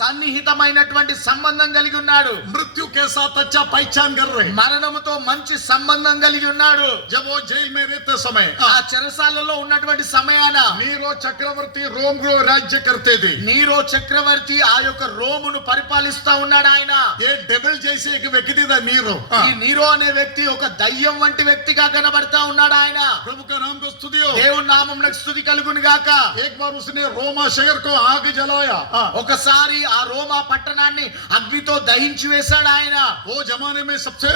సన్నిహితమైనటువంటి సంబంధం కలిగి ఉన్నాడు. मृत्यु के साथ अच्छा पहचान कर रहे. మరణముతో మంచి సంబంధం కలిగి ఉన్నాడు. जब वो जेल में रहते समय ఆ చెరసాలలో ఉన్నటువంటి సమయాన नीरो चक्रवर्ती रोम को राज्य करते थे. నీరో చక్రవర్తి ఆ యొక్క రోమును పరిపాలిస్తా ఉన్నాడు ఆయన. ये डेविल जैसे एक व्यक्ति था नीरो. ఈ నీరో అనే వ్యక్తి ఒక దయ్యం వంటి వ్యక్తిగా కనబడతా ఉన్నాడు ఆయన. प्रभु का नाम को स्तुति हो. దేవుని నామమునకు స్తుతి కలుగును గాక. एक बार उसने रोमा शहर को आग जलाया. ఒకసారి ఆ రోమా పట్టణాన్ని అగ్నితో దహించి వేశాడు ఆయన. वो जमाने में सबसे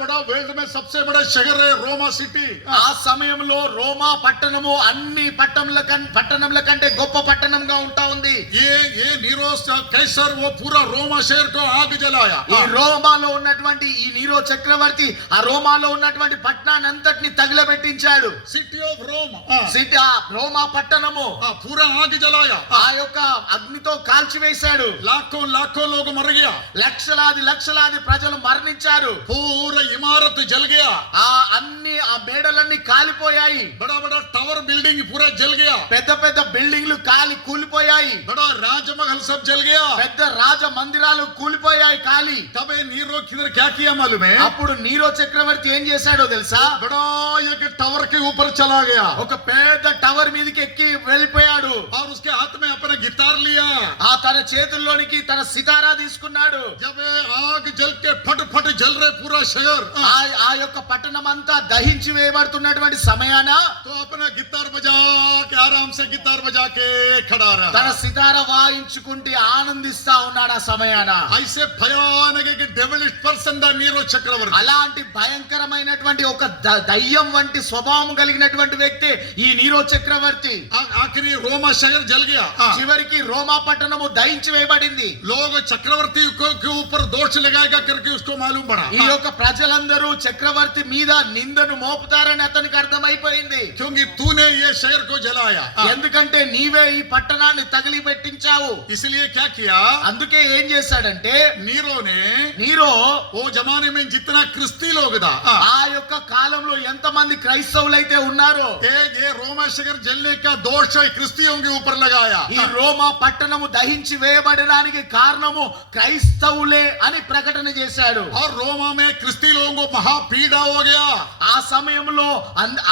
बड़ा वर्ल्ड में सबसे बड़ा शहर है रोमा सिटी. ఆ సమయంలో రోమా పట్టణము అన్ని పట్టణముల కంటే గొప్ప పట్టణంగా ఉంటా ఉంది. ये नीरो कैसर वो पूरा रोमा शहर को आग जलाया. ఈ రోమాలో ఉన్నటువంటి ఈ నీరో చక్రవర్తి ఆ రోమాలో ఉన్నటువంటి పట్టణాన్ని అంతటిని తగిలబెట్టించాడు. सिटी ऑफ रोम సిటీ ఆ రోమా పట్టణము पूरा आग जलाया. ఆ యొక్క అగ్నితో కాల్చివేశాడు. लाखों लाखों लोग मर गया. లక్షలాది ప్రజలు మరణించారు. पूरा इमारत जल गया. ఆ మేడలన్నీ కాలిపోయాయి. बड़ा बड़ा टावर बिल्डिंग पूरा जल गया. పెద్ద బిల్డింగ్లు కూలిపోయాయి. बड़ा राजमहल सब जल गया. పెద్ద రాజ మందిరాలు కూలిపోయాయి కాలి. तब नीरो किधर क्या किया मालूम है? అప్పుడు నీరో చక్రవర్తి ఏం చేశాడో తెలుసా? बड़ा एक टावर के ऊपर चला गया ఒక పెద్ద టవర్ మీదకి ఎక్కి వెళ్ళిపోయాడు. और उसके हाथ में अपना गिटार लिया. ఆ తన చేతుల్లోనికి తన సితారా తీసుకున్నాడు. जब आग जल के फट फट जल रहे पूरा शहर ఆ యొక్క పట్టణం అంతా దహించి వేయబడుతున్నటువంటి సమయాన तो अपना गिटार बजा के आराम से गिटार बजा के खड़ा रहा. తన సితారా వాయించుకుంటూ ఆనందిస్తా ఉన్నాడు ఆ సమయాన. ऐसे भयानक एक डेविलिश पर्सन दा नीरो चक्रवर्ती. అలాంటి భయంకరమైనటువంటి ఒక దయ్యం వంటి స్వభావం కలిగినటువంటి వ్యక్తి ఈ నీరో చక్రవర్తి. आखिरी रोमा शहर जल गया. చివరికి రోమా పట్టణము దహించి వేయబడింది. लोग चक्रवर्ती के ऊपर दोष लगाएगा करके उसको मालूम पड़ा. ఈ యొక్క ప్రజలందరూ చక్రవర్తి మీద నిందను మోపుతారని అతనికి అర్థమైపోయింది. क्योंकि तूने ये शहर को जलाया. ఎందుకంటే నీవే ఈ పట్టణాన్ని తగిలి పెట్టించావు. इसलिए क्या किया? అందుకే ఏం చేశాడంటే నీరో वो जमाने में जितना क्रिस्ती लोग था ఆ యొక్క కాలంలో ఎంతమంది క్రైస్తవులైతే ఉన్నారో ये रोमा शहर जलने का दोष क्रिस्तियों के ऊपर लगाया. ఈ రోమా పట్టణము దహించి వేయబడడానికి కారణము క్రైస్తవులే అని ప్రకటన చేశాడు. और रोमा में क्रिस्ती लोगों को महापीड़ा हो गया. ఆ సమయంలో సమయంలో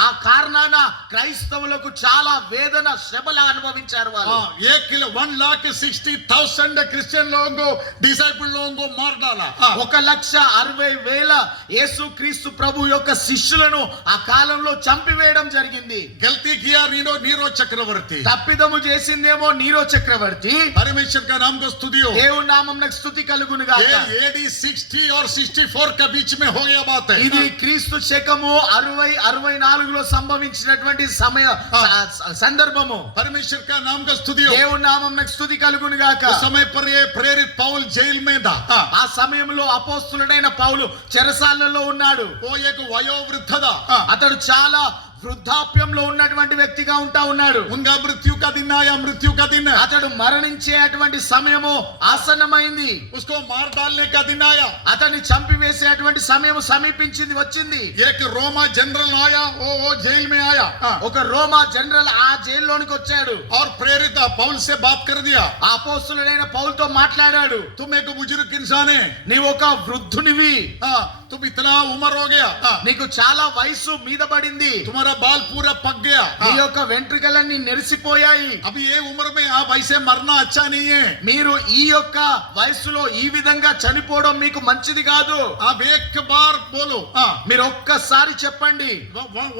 ఆ కారణాన క్రైస్తవులకు చాలా వేదన శ్రమలు అనుభవించారు వాళ్ళు. 1,60,000 क्रिश्चियन लोगों को डिसाइपल लोगों को मार डाला. 1,60,000 యేసుక్రీస్తు ప్రభు యొక్క శిష్యులను ఆ కాలంలో చంపివేయడం జరిగింది. गलती किया नीरो चक्रवर्ती. తప్పిదము చేసిందేమో నీరో చక్రవర్తి. परमेश्वर का नाम को स्तुति हो. దేవుని నామమునకు స్తుతి కలుగును గాక. ये AD 60 और 64 का बीच में हो गया बात है. ఇది క్రీస్తు శకము 60-64లో సంభవించినటువంటి సందర్భము. परमेश्वर का नाम का स्तुति हो. దేవుని నామమునకు స్తుతి కలుగును గాక. उस समय पर ये प्रेरित पौल जेल में था. ఆ సమయంలో అపోస్తలుడైన పౌలు చెరసాలలో ఉన్నాడు. वो एक वयोवृद्ध था. అతడు చాలా వృద్ధాప్యంలో ఉన్నటువంటి వ్యక్తిగా ఉన్నాడు. उनका मृत्यु का दिन आया. मृत्यु का दिन. అతడు మరణించేటువంటి సమయము ఆసన్నమైంది. उसको मार डालने का दिन आया. అతన్ని చంపివేసేటువంటి సమయం సమీపించింది వచ్చింది. एक रोमा जनरल आया. वो जेल में आया. ఒక రోమా జనరల్ ఆ జైల్లోనికి వచ్చాడు. और प्रेरित पौल से बात कर दिया. ఆ అపోస్తలుడైన పౌలుతో మాట్లాడాడు. तुम एक बुजुर्ग इंसान है. నీవు ఒక వృద్ధునివి. तुम इतना उम्र हो गया. నీకు చాలా వయసు మీద పడింది. तुम्हारा बाल पूरा पक गया. నీ యొక్క వెంట్రుకలన్నీ నెరిసిపోయాయి. अभी ये उम्र में आप ऐसे मरना अच्छा नहीं है. మీరు ఈ యొక్క వయసులో ఈ విధంగా చనిపోవడం మీకు మంచిది కాదు. आप एक बार बोलो. మీరు ఒక్కసారి చెప్పండి.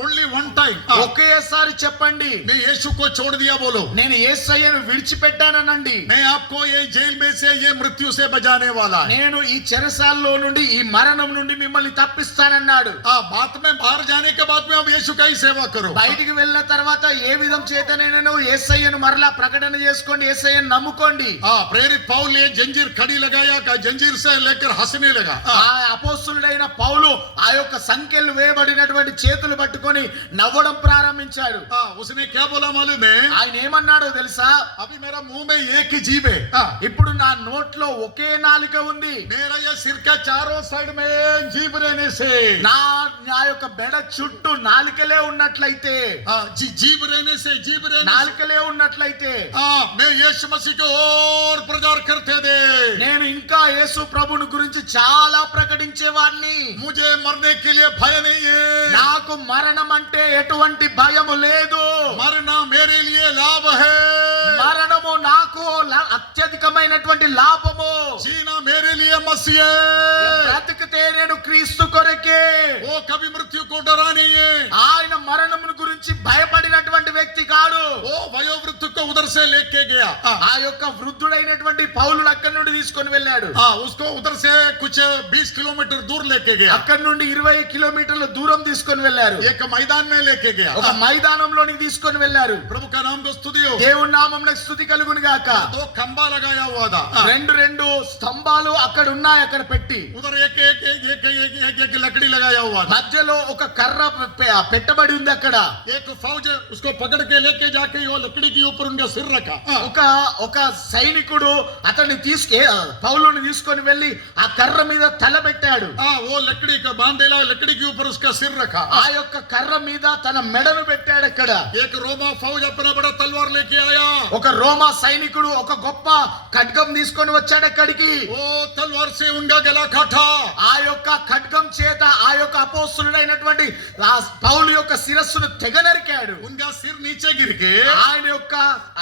Only one time. ఒకేసారి చెప్పండి. मैं यीशु को छोड़ दिया बोलो. నేను యేసయ్యను విడిచిపెట్టాననండి. मैं आपको ये जेल में से ये मृत्यु से बचाने वाला है. నేను ఈ చెరసాల్లో నుండి ఈ మరణం నుండి మిమ్మల్ని తప్పిస్తానన్నాడు. बात में बाहर जाने के बाद में अब यीशु का ही सेवा करो. బయటికి వెళ్ళిన తర్వాత ఏ విధం చేతనైనా యేసయ్యను మరలా ప్రకటన చేసుకోండి. యేసయ్యను నమ్ముకోండి. प्रेरित पौल ने जंजीर खड़ी लगाया. जंजीर से लेकर हंसने लगा. ఆ అపోస్తలుడైన పౌలు ఆ యొక్క సంకెళ్ళు వేయబడినటువంటి చేతులు పట్టుకొని నవ్వడం ప్రారంభించాడు. उसने क्या बोला मालूम है? ఆయన ఏమన్నాడో తెలుసా? अभी मेरा मुंह में एक ही जीभ है. ఇప్పుడు నా నోట్లో ఒకే నాలుక ఉంది. मेरा ये सिर का चारों साइड में जीभ रहने से నా యొక్క బెడ చుట్టూ నాలుకలే ఉన్నట్లయితే जीभ रहने से నాలుకలే ఉన్నట్లయితే मैं यीशु मसीह को और प्रचार करते थे. నేను ఇంకా యేసు ప్రభుని గురించి చాలా ప్రకటించేవాడిని. मुझे मरने के लिए भय नहीं है. నాకు మరణం అంటే ఎటువంటి భయము లేదు. मरना मेरे लिए लाभ है. మరణము నాకు అత్యధికమైనటువంటి లాభము. जीना मेरे लिए मसीह है. బ్రతికితే నేను క్రీస్తు కొరకే. वो कभी मृत्यु को डरा नहीं है. ఆయన మరణమును గురించి భయపడినటువంటి వ్యక్తి కాడు. वो वयोवृद्ध को उधर से लेके गया. ఆ యొక్క వృద్ధుడైనటువంటి పౌలును అక్కడి నుండి తీసుకొని వెళ్ళాడు. उसको उधर से कुछ 20 किलोमीटर दूर लेके गया. అక్కడి నుండి 20 కిలోమీటర్ల దూరం తీసుకొని వెళ్ళారు. एक मैदान में लेके गया. ఒక మైదానంలోనికి తీసుకొని వెళ్ళారు. प्रभु का नाम को स्तुति हो. దేవుని నామమునకు స్తుతి కలుగును గాక. 2 खंबा लगाया हुआ था. రెండు స్తంభాలు అక్కడ ఉన్నాయి. అక్కడ పెట్టి उधर एक लकड़ी लगाया हुआ था. మధ్యలో ఒక కర్ర పెట్టబడి ఉంది. అక్కడ एक फौज उसको पकड़ के लेके जाके वो लकड़ी के ऊपर उनका सिर रखा. ఒక సైనికుడు అతన్ని పౌలుని తీసుకొని వెళ్ళి ఆ కర్ర మీద తల పెట్టాడు. वो लकड़ी का बांधेला लकड़ी के ऊपर उसका सिर रखा. ఆ యొక్క కర్ర మీద తన మెడను పెట్టాడు. అక్కడ एक रोमा फौज अपना बड़ा तलवार लेके आया. ఒక రోమా సైనికుడు ఒక గొప్ప ఖడ్గం తీసుకొని వచ్చాడు అక్కడికి. वो तलवार से उनका गला काटा. ఆ యొక్క ఖడ్గం చేత ఆ యొక్క అపోస్తలుడైనటువంటి పౌలు యొక్క శిరస్సును తెగ నరికాడు. उनका सिर नीचे गिर के ఆయన యొక్క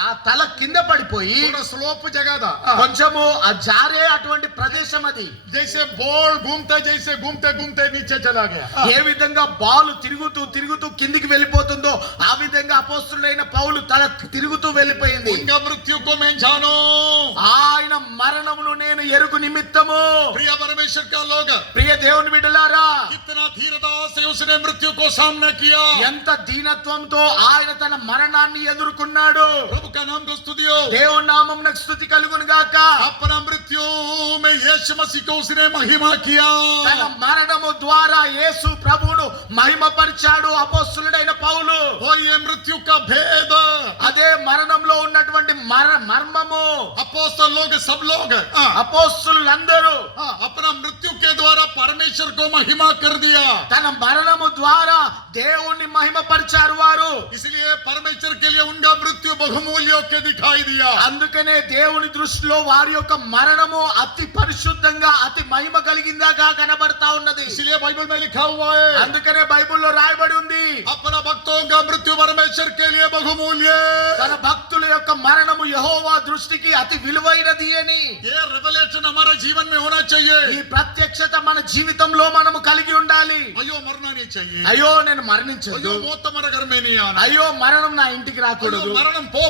ఆ తల కింద పడిపోయి थोड़ा स्लोप जगह था. కొంచెము ఆ జారే అటువంటి ప్రదేశం అది. जैसे बॉल घूमते जैसे घूमते घूमते नीचे चला गया. ఏ విధంగా బాల్ తిరుగుతూ తిరుగుతూ కిందికి వెళ్ళిపోతుందో ఆ విధంగా అపోస్తలుడైన పౌలు తల తిరుగుతూ వెళ్ళిపోయింది. उनका मृत्यु को मैं जानो. ఆయన మరణమును నేను ఎరుగు నిమిత్తము. प्रिय परमेश्वर का लोग, ప్రియ దేవుని బిడ్డలారా, कितना धीरता से उसने मृत्यु को सामना किया. ఎంత దీనత్వంతో ఆయన తన మరణాన్ని ఎదుర్కొన్నాడు. प्रभु का नाम को स्तुति हो. దేవుని నామమునకు స్తుతి కలుగును గాక. अपना मृत्यु में यीशु मसीह को उसने महिमा किया. తన మరణము ద్వారా యేసు ప్రభువును మహిమపరిచాడు అపోస్తలుడైన పౌలు. वो ये मृत्यु का भेद. అదే మరణంలో ఉన్నటువంటి మర్మము. अपोस्तल लोग सब लोग అపోస్తలులందరూ अपना मृत्यु के द्वारा परमेश्वर को महिमा कर दिया. తన మరణము ద్వారా దేవుణ్ణి మహిమపరిచారు వారు. इसलिए परमेश्वर के लिए उनका मृत्यु बहुमूल्य के दिखाई दिया. అందుకనే దేవుని దృష్టిలో వారి యొక్క మరణము అతి పరిశుద్ధంగా అతి మహిమ కలిగిందాగా కనబడతా ఉన్నది. इसलिए बाइबल में लिखा हुआ है, అందుకనే బైబిల్లో రాయబడి ఉంది, भक्तों का मृत्यु परमेश्वर के लिए बहुमूल्य తన భక్తుల యొక్క మరణము యెహోవా దృష్టికి అతి విలువైనది అని ये रेवलेशन हमारे जीवन में होना चाहिए ఈ ప్రత్యక్షత మన జీవితంలో మనము కలిగి ఉండాలి. अयो मरना नहीं चाहिए అయ్యో నేను మరణించొద్దు, अयो मौत हमारे घर में नहीं आना అయ్యో మరణం నా ఇంటికి अयो రాకూడదు, मरणम पो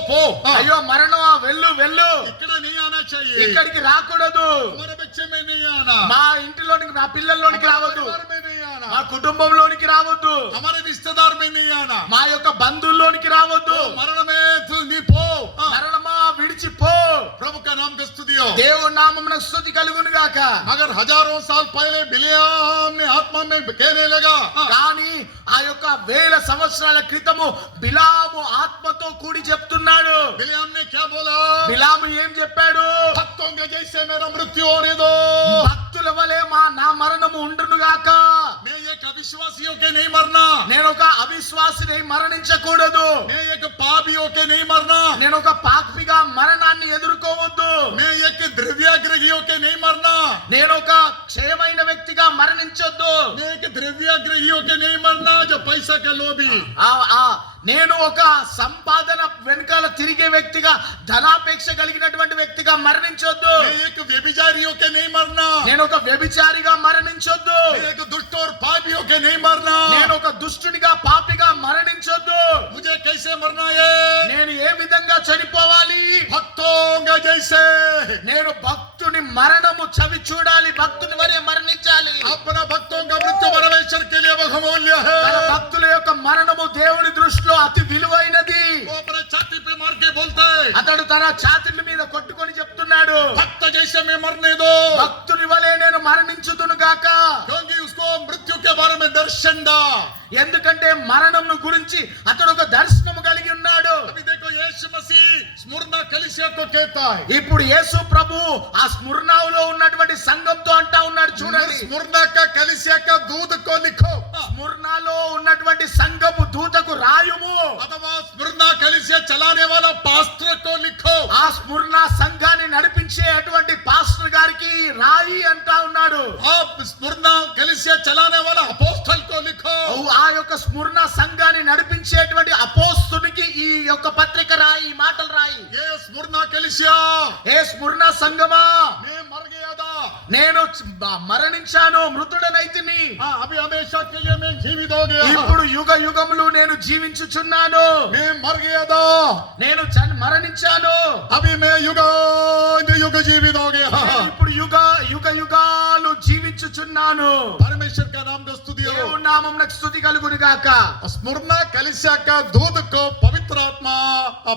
అయ్యో మరణం వెళ్ళు వెళ్ళు इकड़ नहीं आना चाहिए ఇక్కడికి రాకూడదు, हमारे बच्चे में नहीं आना మా ఇంటిలోనికి నా పిల్లల్లోనికి రావద్దు, परिवार में नहीं आना మా కుటుంబంలోనికి రావద్దు, हमारे रिश्तेदार में नहीं आना మా యొక్క బంధువుల్లోనికి రావద్దు. मरण में तू नहीं पो మరణమా విడిచిపో, प्रभु का नाम का स्तुति हो దేవుని నామమున స్తుతి కలుగును గాక. मगर हजारों साल पहले बिलियाम ने आत्मा में कहने लगा కానీ ఆ యొక్క వేల సంవత్సరాల క్రితము బిలాము ఆత్మతో కూడి చెప్తున్నాడు. बिलियाम ने क्या बोला బిలాము ఏం చెప్పాడు? भक्तों के जैसे मेरा मृत्यु होने दो భక్తుల వలె నా మరణము ఉండును గాక. मैं एक अविश्वासियों के नहीं मरना నేను ఒక అవిశ్వాసిని మరణించకూడదు, मैं एक पापियों के नहीं मरना నేను ఒక పాపిగా మరణాన్ని ఎదుర్కోవద్దు, मैं एक द्रव्याग्रहियों के नहीं मरना నేను ఒక క్షయమైన వ్యక్తిగా మరణించొద్దు, मैं एक द्रव्याग्रहियों के नहीं मरना जो पैसा का लोभी నేను ఒక సంపాదన వెనకాల తిరిగే వ్యక్తిగా ధనాపేక్ష కలిగినటువంటి వ్యక్తిగా మరణించొద్దు, मैं एक व्यभिचारियों के नहीं मरना నేను ఒక వ్యభిచారిగా మరణించొద్దు, मैं एक दुष्ट और पापियों के नहीं मरना నేను ఒక దుష్టునిగా పాపిగా మరణించొద్దు. मुझे कैसे मरना है నేను ఏ విధంగా చనిపోవాలి? भक्तों के जैसे నేను భక్తుని మరణము చవి చూడాలి, భక్తుని వరే మరణించాలి. अपना भक्तों का मृत्यु परमेश्वर के लिए बहुमूल्य है తన భక్తుల యొక్క మరణము దేవుని దృష్టిలో అతి విలువైనది. वो अपने छाती पे मार के बोलता है అతడు తన ఛాతీల మీద కొట్టుకొని చెప్తున్నాడు, भक्त जैसे मैं मरने दो భక్తుని వలె నేను మరణించుదును గాక. क्योंकि उसको मृत्यु के बारे में दर्शन दा ఎందుకంటే మరణం గురించి అతడు ఒక దర్శనము కలిగి ఉన్నాడు. अभी देखो यीशु मसीह स्मुरना कलीसिया को कहता है ఇప్పుడు యేసు ప్రభు ఆ స్ముర్నాలో ఉన్నటువంటి సంఘంతో అంటా ఉన్నాడు, చూడండి. स्मुरना का कलीसिया का दूध को लिखो స్ముర్నాలో ఉన్నటువంటి సంఘము దూతకు రాయుము, अथवा स्मुरना कलीसिया चलाने वाला पास्टर को लिखो ఆ స్ముర్నా సంఘాన్ని నడిపించే అటువంటి పాస్టర్ గారికి రాయి అంటా ఉన్నాడు. आप स्मुरना कलीसिया चलाने वाला अपोस्टल को लिखो ఆ యొక్క స్ముర్నా సంఘాన్ని నడిపించేటువంటి అపోస్తునికి ఈ యొక్క పత్రిక రాయి, ఈ మాటలు రాయి. ये स्मुरना कलीसिया ఏ స్ముర్నా సంఘమా, मैं मर गया था నేను మరణించాను, మృతుడనైతిని, अभी हमेशा के लिए मैं जीवित हो गया ఇప్పుడు యుగ యుగములు నేను జీవించుచున్నాను, मैं मर गया था నేను మరణించాను, अभी मैं युग जीवित हो गया నేను ఇప్పుడు యుగ యుగాలు జీవించుచున్నాను. परमेश्वर का नाम का स्तुति हो దేవుని నామమునకు స్తుతి కలుగును గాక. स्मुरना कलीसिया का दूध को पवित्र आत्मा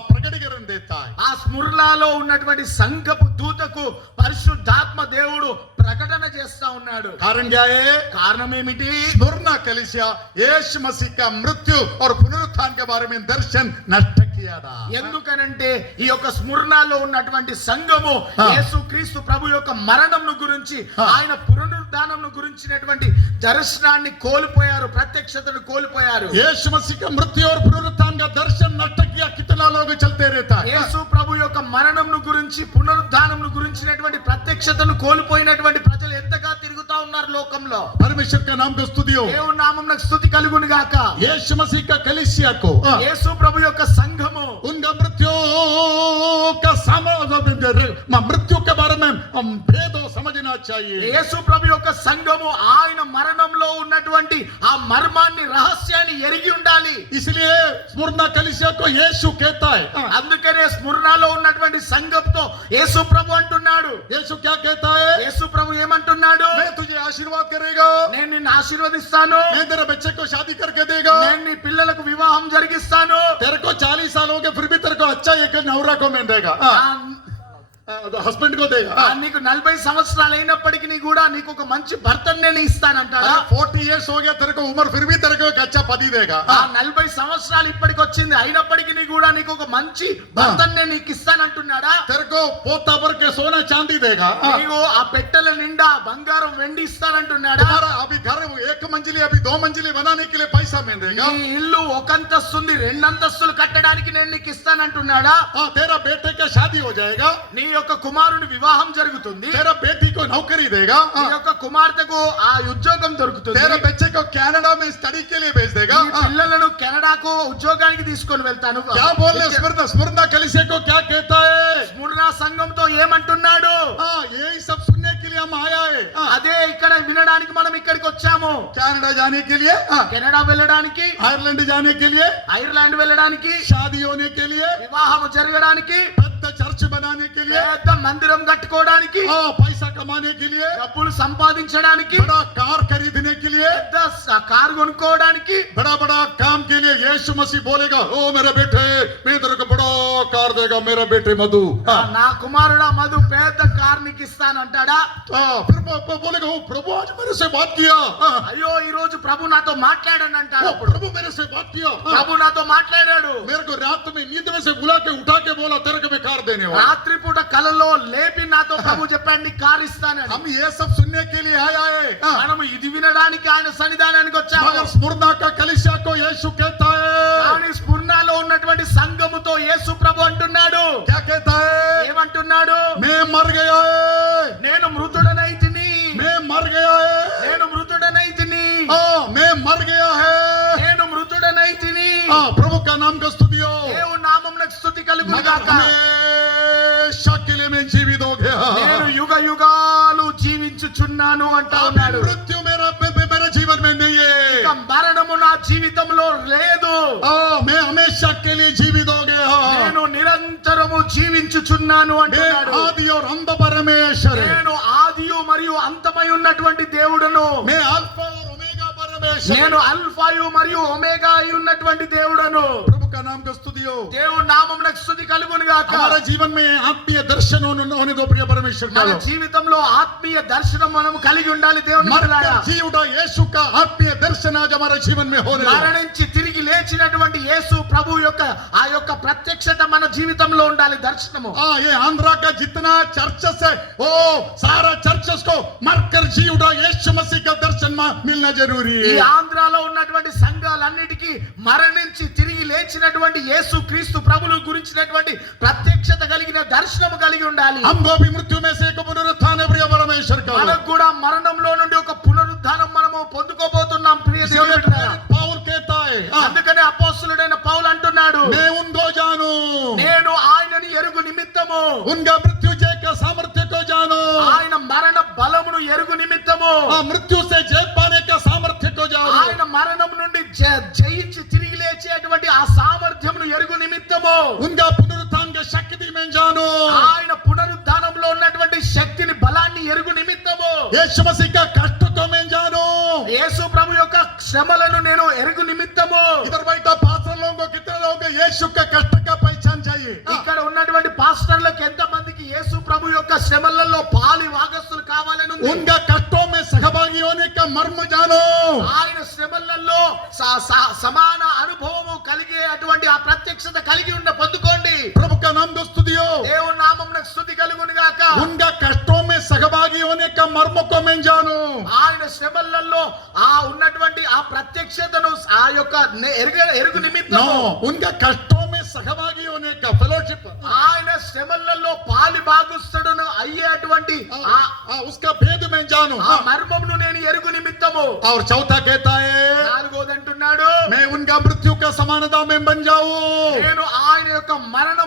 प्रकटीकरण देता है ఆ స్ముర్లాలో ఉన్నటువంటి సంఘపు దూతకు పరిశుద్ధాత్మ దేవుడు ప్రకటన చేస్తా ఉన్నాడు. कारण क्या है కారణం ఏమిటి? स्मुरना कलीसिया यीशु मसीह का मृत्यु और पुनरुत्थान के बारे में दर्शन नष्ट किया था ఎందుకనంటే ఈ యొక్క స్ముర్నాలో ఉన్నటువంటి సంఘము యేసుక్రీస్తు ప్రభు యొక్క మరణంను గురించి, ఆయన పునరుద్ధానంను గురించినటువంటి దర్శనాన్ని కోల్పోయారు, ప్రత్యక్షతను కోల్పోయారు. यीशु मसीह का मृत्यु और पुनरुत्थान का दर्शन नष्ट किया कितना लोग चलते रहता है యేసు ప్రభు యొక్క మరణంను గురించి, పునరుద్ధానంను గురించినటువంటి ప్రత్యక్షతను కోల్పోయినటువంటి ప్రజలు ఎంతగా తిరుగుతా ఉన్నారు లోకంలో. परमेश्वर का नाम का स्तुति हो దేవుని నామమునకు స్తుతి కలుగును గాక. यीशु मसीह का कलीसिया को యేసు ప్రభు యొక్క సంఘము उनका मृत्यु का मृत्यु के बारे में हम भेद समझना चाहिए యేసు ప్రభు యొక్క సంఘము ఆయన మరణంలో ఉన్నటువంటి ఆ మర్మాన్ని, రహస్యాన్ని ఎరిగి ఉండాలి. इसलिए स्मुरना कलीसिया को यीशु कहता है అందుకనే స్ముర్నాలో ఉన్నటువంటి సంఘంతో యేసు ప్రభు అంటున్నాడు. यीशु क्या कहता है యేసు ప్రభు ఏమంటున్నాడు? मैं तुझे आशीर्वाद करेगा నేను నిన్ను ఆశీర్వదిస్తాను, मैं तेरे बच्चे को शादी करके देगा నేను నీ పిల్లలకు వివాహం జరిగిస్తాను, तेरे को 40 साल हो गए फिर भी तेरे को अच्छा एक नवरा को मैं देगा हस्बैंड को देगा నీకు 40 సంవత్సరాలు అయినప్పటికీ కూడా నీకు ఒక మంచి భర్తను నేను ఇస్తానంటాడా? 40 years हो गया तेरे को उम्र फिर भी तेरे को एक अच्छा पति देगा 40 సంవత్సరాలు ఇప్పటికి వచ్చింది, అయినప్పటికీ కూడా నీకు ఒక మంచి భర్తను నేను నీకు ఇస్తానంటున్నాడా? तेरे को पोता भर के सोना चांदी देगा నీకు ఆ పెట్టెల నిండా బంగారం వెండి ఇస్తానంటున్నాడా? तुम्हारा अभी घर एक मंजिली अभी 2 मंजिली बनाने के लिए पैसा मैं देगा నీ ఇల్లు ఒక అంతస్తుంది, 2 అంతస్తులు కట్టడానికి నేను నీకు ఇస్తానంటున్నాడా? तेरा बेटे का शादी हो जाएगा నీ యొక్క కుమారుని వివాహం జరుగుతుంది, तेरा बेटी को नौकरी देगा నీ యొక్క కుమార్తెకు ఆ ఉద్యోగం దొరుకుతుంది, तेरे बच्चे को कनाडा में स्टडी के लिए भेज देगा నీ పిల్లలను కెనడా కెనడాకు ఉద్యోగానికి తీసుకొని వెళ్తాను. क्या बोलने स्मृति स्मृति कलिसिया को क्या कहता है? స్ముర్ణ సంఘంతో ఏమంటున్నాడు? हाँ, यही सब सुनने के लिए हम आया है। అదే ఇక్కడ వినడానికి మనం ఇక్కడికి వచ్చాము. कनाडा जाने के लिए, కెనడా వెళ్ళడానికి, आयरलैंड जाने के लिए, ఐర్లాండ్ వెళ్ళడానికి, शादी होने के लिए, వివాహం జరగడానికి, పెద్ద చర్చ్ बनाने के लिए, పెద్ద మందిరం కట్టుకోవడానికి, पैसा कमाने के लिए, డబ్బులు సంపాదించడానికి, बड़ा कार खरीदने के लिए, పెద్ద కారు కొనుక్కోవడానికి, बड़ा बड़ा काम के लिए यीशु मसीह बोलेगा, ओ मेरे बेटे मैं तेरे को बड़ा कार देगा मेरा बेटे मधु। నా కుమారుడా మధు పెద్ద కార్ నీకు ఇస్తానంటాడా? फिर बोलेगा, ओ प्रभु आज मेरे से बात किया। అయ్యో ఈ రోజు ప్రభు నాతో మాట్లాడాను ओ అంటాడు. प्रभु मेरे से बात किया। ప్రభు నాతో మాట్లాడాడు. मेरे को रात में नींद में से बुला के उठा के बोला तेरे को मैं कार देने वाला। రాత్రిపూట కలలో లేపి నాతో ప్రభు చెప్పాడు నీ కార్ ఇస్తానని. हम ये सब सुनने के लिए आया है। మనం ఇది వినడానికి ఆయన సన్నిధానానికి వచ్చాము. मगर स्मुरना का कलीसिया को यीशु कहता है, కానీ స్ఫుర్ణలో ఉన్నటువంటి సంఘముతో యేసు ప్రభు అంటున్నాడు. क्या कहता है? ఏమంటున్నాడు? मैं मर गया है, నేను మృతుడనైతిని, मैं मर गया है, నేను మృతుడనైతిని, मैं मर गया है। నేను మృతుడనైతిని. प्रभु का नाम का स्तुतियो। దేవుని నామమునకు స్తుతి కలుగును मगर గాక. हमेशा के लिए मैं जीवित हो गया। నేను యుగ యుగాలు జీవించుచున్నాను అంటా ఉన్నాడు. मृत्यु मेरे जीवन में नहीं ఇక है। మరణము నా జీవితంలో లేదు. मैं हमेशा के लिए जीवित हो गया। నేను నిరంతరము జీవించుచున్నాను मैं అంటున్నాడు. आदि और अंत परमेश्वर है। నేను ఆదియు మరియు అంతమై ఉన్నటువంటి దేవుడును. मैं अल्फा और ओमेगा परमेश्वर నేను है। అల్ఫాయు మరియు ఒమేగా అయి ఉన్నటువంటి దేవుడను. प्रभु का नाम का स्तुतियो। దేవుని నామమునకు స్తుతి కలుగును గాక. हमारे जीवन में आत्मीय दर्शन होने दो प्रिय परमेश्वर మన का। జీవితంలో ఆత్మీయ దర్శనం మనం కలిగి ఉండాలి దేవుని బిడ్డలారా. मरकर जी उठा यीशु का आत्मीय दर्शन आज हमारे जीवन में होने दो। మరణించి తిరిగి లేచినటువంటి యేసు ప్రభు యొక్క ఆ యొక్క ప్రత్యక్షత మన జీవితంలో ఉండాలి దర్శనము. ये आंध्रा का जितना चर्चस है, ओ सारा चर्चस को मरकर जी उठा यीशु मसीह का दर्शन मिलना जरूरी ఈ है। ఆంధ్రాలో ఉన్నటువంటి సంఘాలన్నిటికీ మరణించి తిరిగి లేచినటువంటి యేసు క్రీస్తు ప్రభువు గురించినటువంటి ప్రత్యక్షత కలిగిన దర్శనము కలిగి ఉండాలి. हमको भी मृत्यु में से एक पुनरुत्थान है प्रिय परमेश्वर का। మనకు కూడా మరణంలో నుండి ఒక పునరుద్ధానం మనము పొందుకోబోతున్నాం ప్రియ దేవుని బిడ్డలారా. पौल कहता है, అందుకనే అపోస్తలుడైన పౌలు అంటున్నాడు, मैं उनको जानू, నేను ఆయనని ఎరుగు నిమిత్తము, उनका मृत्यु जय का सामर्थ्य को जानू, ఆయన మరణ బలమును ఎరుగు నిమిత్తము, मृत्यु से जय पाने का सामर्थ्य को जानू, ఆయన మరణం నుండి జయించి తిరిగి లేచేటువంటి ఆ సామర్థ్యమును ఎరుగు నిమిత్తము, उनका पुनरुत्थान का शक्ति में जानू, ఆయన పునరుద్ధానంలో ఉన్నటువంటి శక్తిని బలాన్ని ఎరుగు నిమిత్తము, यीशु मसीह का कष्ट को मैं जानू। యేసు ప్రభు యొక్క శ్రమలను నేను ఎరుగు నిమిత్తము. इधर बैठा पास्टर लोगों को कितने लोगों को यीशु का कष्ट का पहचान चाहिए? ఇక్కడ ఉన్నటువంటి పాస్టర్లకు ఎంత మందికి యేసు ప్రభు యొక్క శ్రమలలో పాలి వాగస్తులు కావాలని ఉంది. उनका कष्टों में सहभागी होने का मर्म जानो। ఆయన శ్రమలలో సమాన అనుభవము కలిగే అటువంటి ఆ ప్రత్యక్షత కలిగి ఉన్న పొందుకోండి. प्रभु का नाम को स्तुतियो। దేవుని నామమునకు స్తుతి కలుగును గాక. उनका कष्टों में सहभागी होने का मर्म को मैं जानू। ఆయన శ్రమలలో ఆ ఉన్నటువంటి ఆ ప్రత్యక్షతను ఆ యొక్క ఎరుగు నిమిత్తము, उनका कष्टों में सहभागी होने का फेलोशिप, ఆయన శ్రమలలో పాలి భాగస్థుడును అయ్యేటువంటి उसका भेद मैं जानू। ఆ మర్మమును నేను ఎరుగు నిమిత్తము. और चौथा कहता है, నాలుగోది అంటున్నాడు, मैं उनका मृत्यु का समानता में बन जाऊं। నేను ఆయన యొక్క మరణం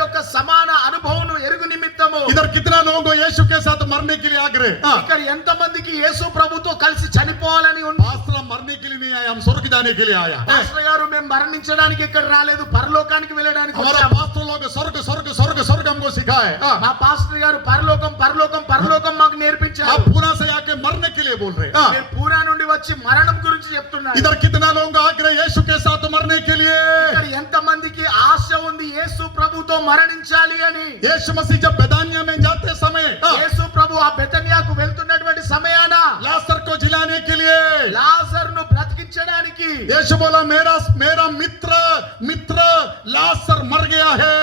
యొక్క సమాన అనుభవమును ఎరుగు నిమిత్తము. इधर कितना लोगों को यीशु के साथ मरने के लिए आग्रह? ఇక్కడ ఎంత మందికి యేసు ప్రభుతో కలిసి చనిపోవాలని ఉంది? पास्टर हम मरने के लिए नहीं आए, हम स्वर्ग जाने के लिए आया। పాస్టర్ గారు మేము మరణించడానికి ఇక్కడ రాలేదు, పరలోకానికి వెళ్ళడానికి हमारा వచ్చాము. पास्टर लोग स्वर्ग स्वर्ग स्वर्ग स्वर्ग हमको सिखाए। మా పాస్టర్ గారు పరలోకం పరలోకం పరలోకం మాకు నేర్పించారు. आप पूना से आके मरने के लिए बोल रहे। మీరు పూరా నుండి వచ్చి మరణం గురించి చెప్తున్నారు. इधर कितना लोगों का आग्रह यीशु के साथ मरने के लिए? ఇక్కడ ఎంత మందికి ఆశ ఉంది యేసు ప్రభుతో మరణించాలి అని? यीशु मसीह जब बेदानिया में जाते समय యేసు ప్రభు ఆ బెతనియాకు వెళ్తున్నటువంటి సమయాన लाजर को जिलाने के लिए లాజరును బ్రతికించడానికి यीशु बोला, मेरा मित्र लाजर मर गया है।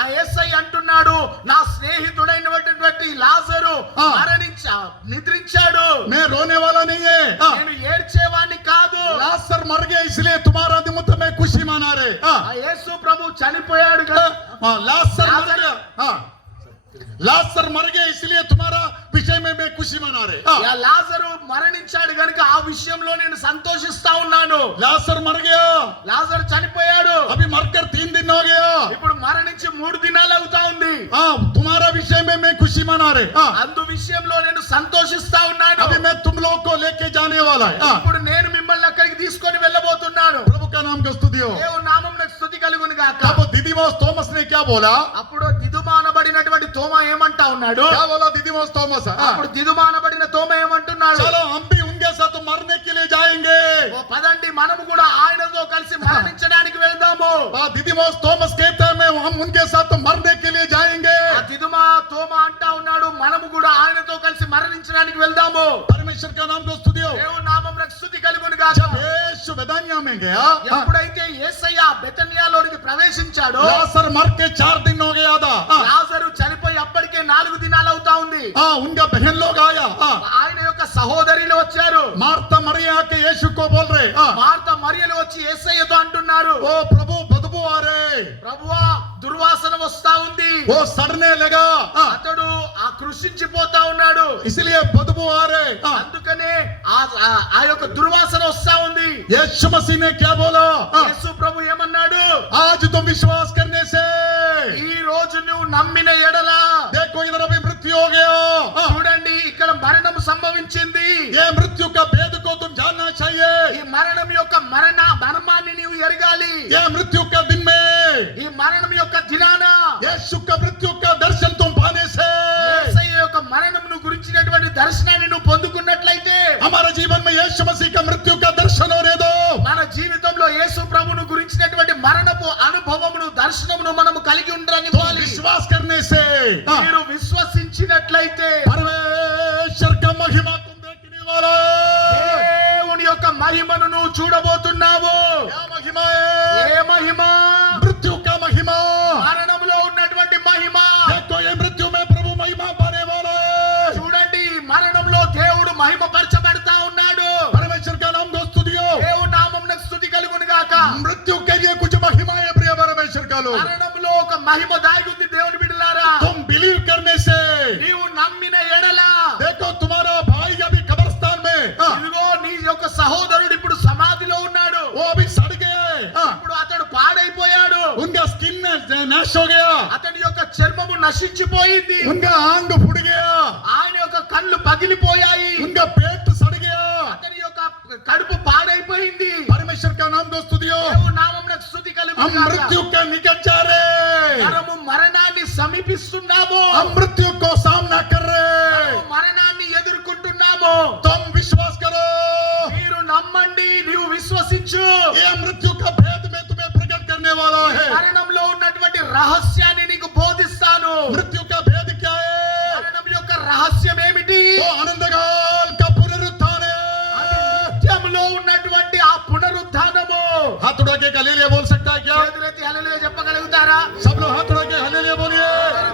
ఆ యేసయ్య అంటున్నాడు, నా స్నేహితుడైనటువంటి లాజరు నిద్రించాడు. मैं रोने वाला नहीं है, నేను ఏడ్చేవాణ్ణి కాదు. लाजर मर गया इसलिए तुम्हारा निमित्त में खुशी मना रहे। ఆ యేసు ప్రభు చనిపోయాడు కదా, लाजर मर गया, लाजर मर गया इसलिए तुम्हारा विषय में में खुशी मना रहे हाँ। లాజరు మరణించాడు గనుక ఆ విషయంలో నేను సంతోషిస్తా ఉన్నాను. लाजर मर गया లాజరు చనిపోయాడు. अभी मरकर 3 दिन हो गया ఇప్పుడు మరణించి 3 దినాలు అవుతా ఉంది. हाँ तुम्हारा विषय में मैं खुशी मना रहे हाँ। అందు విషయంలో నేను సంతోషిస్తా ఉన్నాను. अभी मैं तुम लोग को लेके जाने वाला है हाँ। ఇప్పుడు నేను మిమ్మల్ని అక్కడికి తీసుకొని వెళ్ళబోతున్నాను. प्रभु का नाम का स्तुति हो దేవుని నామమునకు స్తుతి కలుగును గాక. तब दिदिमोस थॉमस ने क्या बोला అప్పుడు దిదుమానబడినటువంటి తోమా ఏమంటా ఉన్నాడు? क्या बोला दिदिमोस थॉमस हाँ। అప్పుడు దిదుమానబడిన తోమా ఏమంటున్నాడు? चलो हम भी उनके साथ मरने के लिए जाएंगे ఓ పదండి మనము కూడా ఆయనతో కలిసి మరణించడానికి వెళ్దాము. दिदिमोस थॉमस कहते हैं मैं हम उनके साथ मरने के लिए जाएंगे ఆ దిదుమా తోమా అంటా ఉన్నాడు మనము కూడా ఆయనతో కలిసి మరణించడానికి వెళ్దాము. परमेश्वर का नाम को स्तुति हो దేవుని నామమునకు స్తుతి కలుగును గాక. जब यीशु बेदानिया में गया ఎప్పుడైతే యేసయ్య బెతనియాలోనికి ప్రవేశించాడో लाजर मर के 4 दिन हो गया था లాజరు చనిపోయి అప్పటికే 4 దినాలు అవుతా ఉంది. हाँ उनका बहन लोग आया ఆయన యొక్క సహోదరులు వచ్చారు. मार्ता मरिया के यीशु को बोल रहे మార్త మరియలు వచ్చి యేసయ్యతో అంటున్నారు, ओ प्रभु बदबू आ रहे ప్రభువా దుర్వాసన వస్తా ఉంది. वो सड़ने लगा అతడు ఆ కృషించిపోతా ఉన్నాడు. इसलिए बदबू आ रहे అందుకనే ఆ యొక్క దుర్వాసన వస్తా ఉంది. यीशु मसीह ने क्या बोला యేసు ప్రభు ఏమన్నాడు? आज तुम विश्वास करने से ఈ రోజు నువ్వు నమ్మిన ఎడల देखो इधर अभी मृत्यु हो गया చూడండి ఇక్కడ మరణం సంభవించింది. ये मृत्यु का भेद को तुम जानना चाहिए ఈ మరణం యొక్క మర్మాన్ని నీవు ఎరగాలి. ये मृत्यु का दिन में ఈ మరణం యొక్క దినాన यीशु का मृत्यु का दर्शन तुम पाने से యేసయ్య యొక్క మరణమును గురించినటువంటి దర్శనాన్ని నువ్వు పొందుకున్నట్లయితే हमारे जीवन में यीशु मसीह का मृत्यु का दर्शन होने दो మన జీవితంలో యేసు ప్రభువును గురించినటువంటి మరణపు అనుభవమును దర్శనమును మనము కలిగి तुम ఉండనివ్వాలి. विश्वास करने से మీరు విశ్వసించినట్లయితే परमेश्वर का महिमा तुम देखने वाला है దేవుని యొక్క మహిమను నువ్వు చూడబోతున్నావు. क्या महिमा है ఏ మహిమ? मृत्यु का महिमा మరణంలో ఉన్నటువంటి మహిమ. देखो ये मृत्यु में प्रभु महिमा पाने वाला है చూడండి మరణంలో దేవుడు మహిమ పరచబడతా ఉన్నాడు. परमेश्वर का नाम दोस्तों दियो దేవుని నామమునకు స్తుతి కలుగును గాక. मृत्यु के लिए कुछ महिमा है प्रिय परमेश्वर का लोग మరణంలో ఒక మహిమ దాగి ఉంది దేవుని బిడ్డలారా. तुम बिलीव करने से నీవు నమ్మిన ఎడల देखो तुम्हारा भाई अभी कब्रिस्तान में ఇదిగో నీ యొక్క సహోదరుడు ఇప్పుడు సమాధిలో ఉన్నాడు. वो अभी सड़ गया है ఇప్పుడు అతడు పాడైపోయాడు. उनका स्किन नैश हो गया అతని యొక్క చర్మము నశించిపోయింది. उनका आंग फूट गया ఆయన యొక్క కళ్ళు పగిలిపోయాయి. उनका पेट सड़ गया అతని యొక్క కడుపు పాడైపోయింది. परमेश्वर का नाम दोस्तों दियो దేవుని నామమునకు స్తుతి हम కలుగును గాక. मृत्यु के निकट जा रहे మనము మరణాన్ని సమీపిస్తున్నాము. हम मृत्यु को सामना कर रहे మనము మరణాన్ని ఎదుర్కొంటున్నాము. तुम विश्वास करो మీరు నమ్మండి, నీవు విశ్వసించు. ये मृत्यु का भेद में तुम्हें प्रकट करने वाला है మరణంలో ఉన్నటువంటి రహస్యాన్ని నీకు బోధిస్తాను. मृत्यु का भेद क्या है మరణం యొక్క రహస్యం ఏమిటి? वो आनंदकाल का पुनरुत्थान है నిత్యములో ఉన్నటువంటి ఆ పునరుద్ధానము. हाथ उड़ा के हालेलुया बोल सकता है क्या చేతులెత్తి హల్లెలూయా చెప్పగలుగుతారా? सब लोग हाथ उड़ा के हालेलुया बोलिए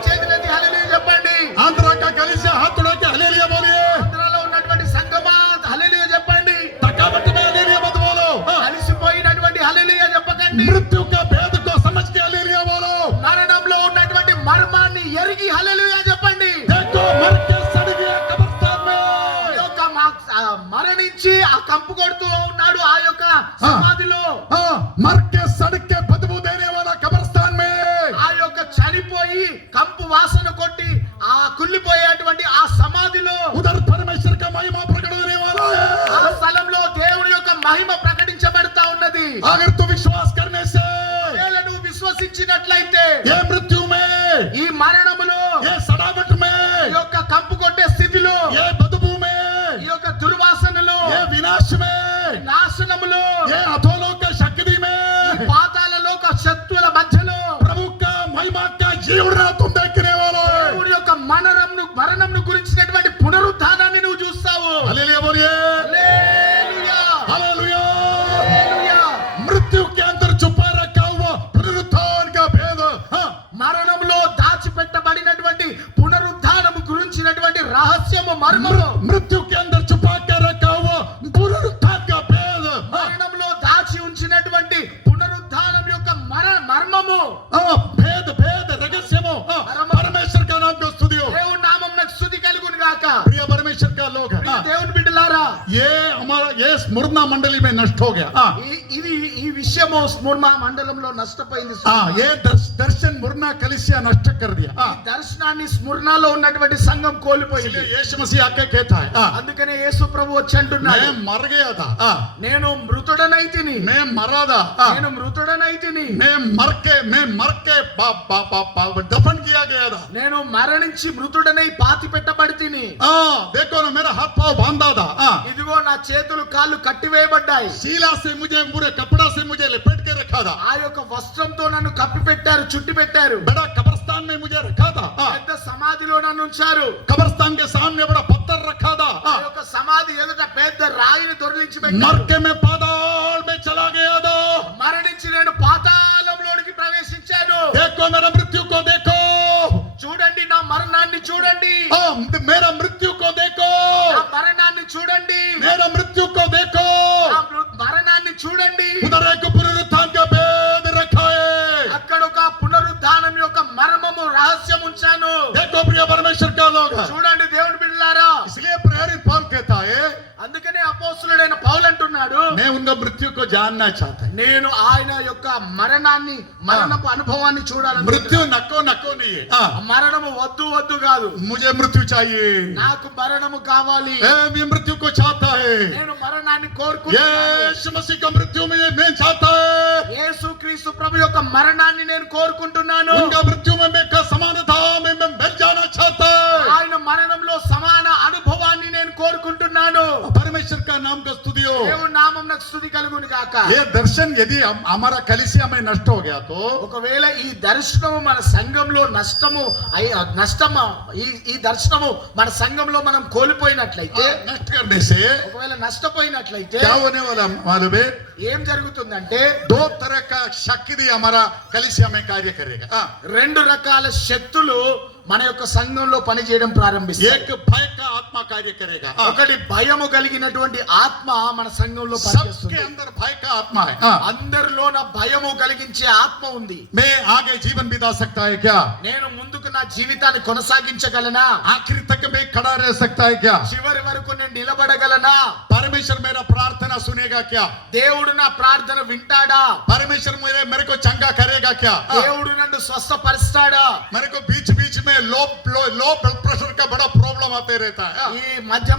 చేతులెత్తి హల్లెలూయా చెప్పండి. आंध्रा का कलीसिया हाथ उड़ा के हालेलुया बोलिए ఆంధ్రాలో ఉన్నటువంటి సంగమా హల్లెలూయా చెప్పండి. थकावट में हालेलुया मत बोलो అలసిపోయినటువంటి హల్లెలూయా చెప్పకండి. मृत्यु का भेद को समझ के हालेलुया बोलो మరణంలో ఉన్నటువంటి మర్మాన్ని ఎరిగి హల్లెలూయా చెప్పండి. देखो मर के सड़ गया कब्रिस्तान में ఈ యొక్క మరణించి ఆ కంపు కొడుతూ ఉన్నాడు ఆ యొక్క సమాధిలో. हाँ मर के सड़ के बदबू देने वाला कब्रिस्तान में ఆ యొక్క చనిపోయి కంపు వాసన కొట్టి ఆ కుళ్ళిపోయేటువంటి ఆ సమాధిలో उधर परमेश्वर का महिमा प्रकट होने वाला ఆ है స్థలంలో దేవుని యొక్క మహిమ ప్రకటించబడతా ఉన్నది. अगर तू विश्वास करने से ఒకవేళ నువ్వు విశ్వసించినట్లయితే ये मृत्यु में ఈ మరణములో ये सड़ावट ఈ में యొక్క కంపు కొట్టే స్థితిలో ये बदबू में ఈ యొక్క దుర్వాసనలో ये विनाश में నాశనములో ये अधोलोक का शक्ति ఈ में పాతాళలో ఒక శక్తుల మధ్యలో प्रभु का महिमा का जीवन तुम देखने वाला है దేవుని యొక్క మరణంను గురించినటువంటి పునరుద్ధానాన్ని నువ్వు చూస్తావు. हालेलुया बोलिए హల్లెలూయా, हालेलुया హల్లెలూయా. मृत्यु के अंदर छुपा रखा हुआ पुनरुत्थान का भेद हाँ మరణంలో దాచిపెట్టబడినటువంటి పునరుద్ధానము గురించినటువంటి రహస్యము మర్మము. मृत्यु के अंदर छुपा के रखा हुआ पुनरुत्थान का भेद हाँ। మరణంలో स्मुरना मंडली में नष्ट हो गया ఈ విషయము స్ముర్నా మండలంలో నష్టపోయింది. ये दर्शन मुरना कलिसिया नष्ट कर दिया ఈ దర్శనాన్ని స్ముర్నాలో ఉన్నటువంటి సంఘం కోల్పోయింది. इसलिए यीशु मसीह आके कहता है అందుకనే యేసు ప్రభు వచ్చి అంటున్నాడు, मैं मर गया था నేను మృతుడనైతిని, मैं मरा था నేను మృతుడనైతిని, मैं मर के दफन किया गया था నేను మరణించి మృతుడనై పాతి పెట్టబడితిని. देखो ना मेरा हाथ पाँव बांधा था ఇదిగో నా చేతులు కాళ్ళు కట్టివేయబడ్డాయి. शीला से मुझे पूरे कपड़ा से मुझे लपेट के रखा था ఆ యొక్క వస్త్రంతో నన్ను కప్పి పెట్టారు, చుట్టి పెట్టారు. बड़ा कब्रिस्तान में मुझे रखा था పెద్ద సమాధిలో నన్ను ఉంచారు. कब्रिस्तान के सामने बड़ा पत्थर रखा था ఆ యొక్క సమాధి ఎదుట పెద్ద రాయిని దొర్లించి मर పెట్టారు. के मैं पाताल में चला गया था మరణించి నేను పాతాళంలోనికి ప్రవేశించాను. देखो मेरा मृत्यु को देखो చూడండి, నా మరణాన్ని చూడండి, मेरा मृत्यु को देखो నా మరణాన్ని చూడండి, मेरा मृत्यु को देखो నా మరణాన్ని చూడండి. उधर एक पुनरुत्थान का भेद रखा है అక్కడ ఒక పునరుద్ధానం యొక్క మర్మము రహస్యం ఉంచాను. देखो प्रिय परमेश्वर का लोग చూడండి దేవుని బిడ్డలారా, इसलिए प्रेरित पौल कहता है అందుకనే అపోస్తలుడైన పౌలు అంటున్నాడు, मैं उनका मृत्यु को जानना चाहता है నేను ఆయన యొక్క మరణపు అనుభవాన్ని చూడాలని. मृत्यु नको नको नहीं है మరణము వద్దు వద్దు కాదు, मुझे मृत्यु चाहिए నాకు మరణము కావాలి. मैं मृत्यु को चाहता है నేను మరణాన్ని కోరుకుంటున్నాను. यीशु मसीह का मृत्यु में मैं चाहता है యేసుక్రీస్తు ప్రభు యొక్క మరణాన్ని నేను కోరుకుంటున్నాను. उनका मृत्यु में मैं का समानता में मैं मिल जाना चाहता है ఆయన మరణంలో సమాన అనుభవాన్ని నేను కోరుకుంటున్నాను. परमेश्वर का नाम का स्तुति हो దేవుని నామమునకు స్తుతి కలుగును గాక. ये दर्शन यदि हमारा कलीसिया में नष्ट हो गया तो ఒకవేళ ఈ దర్శనము మన సంఘంలో ఈ దర్శనము మన సంఘంలో మనం కోల్పోయినట్లయితే, नष्ट करने से ఒకవేళ నష్టపోయినట్లయితే क्या होने वाला मालूम है ఏం జరుగుతుందంటే, दो तरह का शक्ति हमारा कलीसिया में कार्य करेगा రెండు రకాల శక్తులు మన యొక్క సంఘంలో పనిచేయడం ప్రారంభిస్తాయి. एक भय का आत्मा कार्य करेगा ఒకటి భయము కలిగినటువంటి ఆత్మ మన సంఘంలో सबके పనిచేస్తుంది. अंदर भय का आत्मा है అందరిలోన భయము కలిగించే ఆత్మ ఉంది. मैं आगे जीवन बिता सकता है क्या నేను ముందుకు నా జీవితాన్ని కొనసాగించగలనా? आखिर तक मैं खड़ा रह सकता है क्या చివరి వరకు నేను నిలబడగలనా? परमेश्वर मेरा प्रार्थना सुनेगा क्या దేవుడు నా ప్రార్థన వింటాడా? परमेश्वर मेरे को चंगा करेगा क्या దేవుడు నన్ను స్వస్థపరుస్తాడా? मेरे को बीच बीच में लो ब्लड प्रेशर का बड़ा प्रॉब्लम आते रहता है ఈ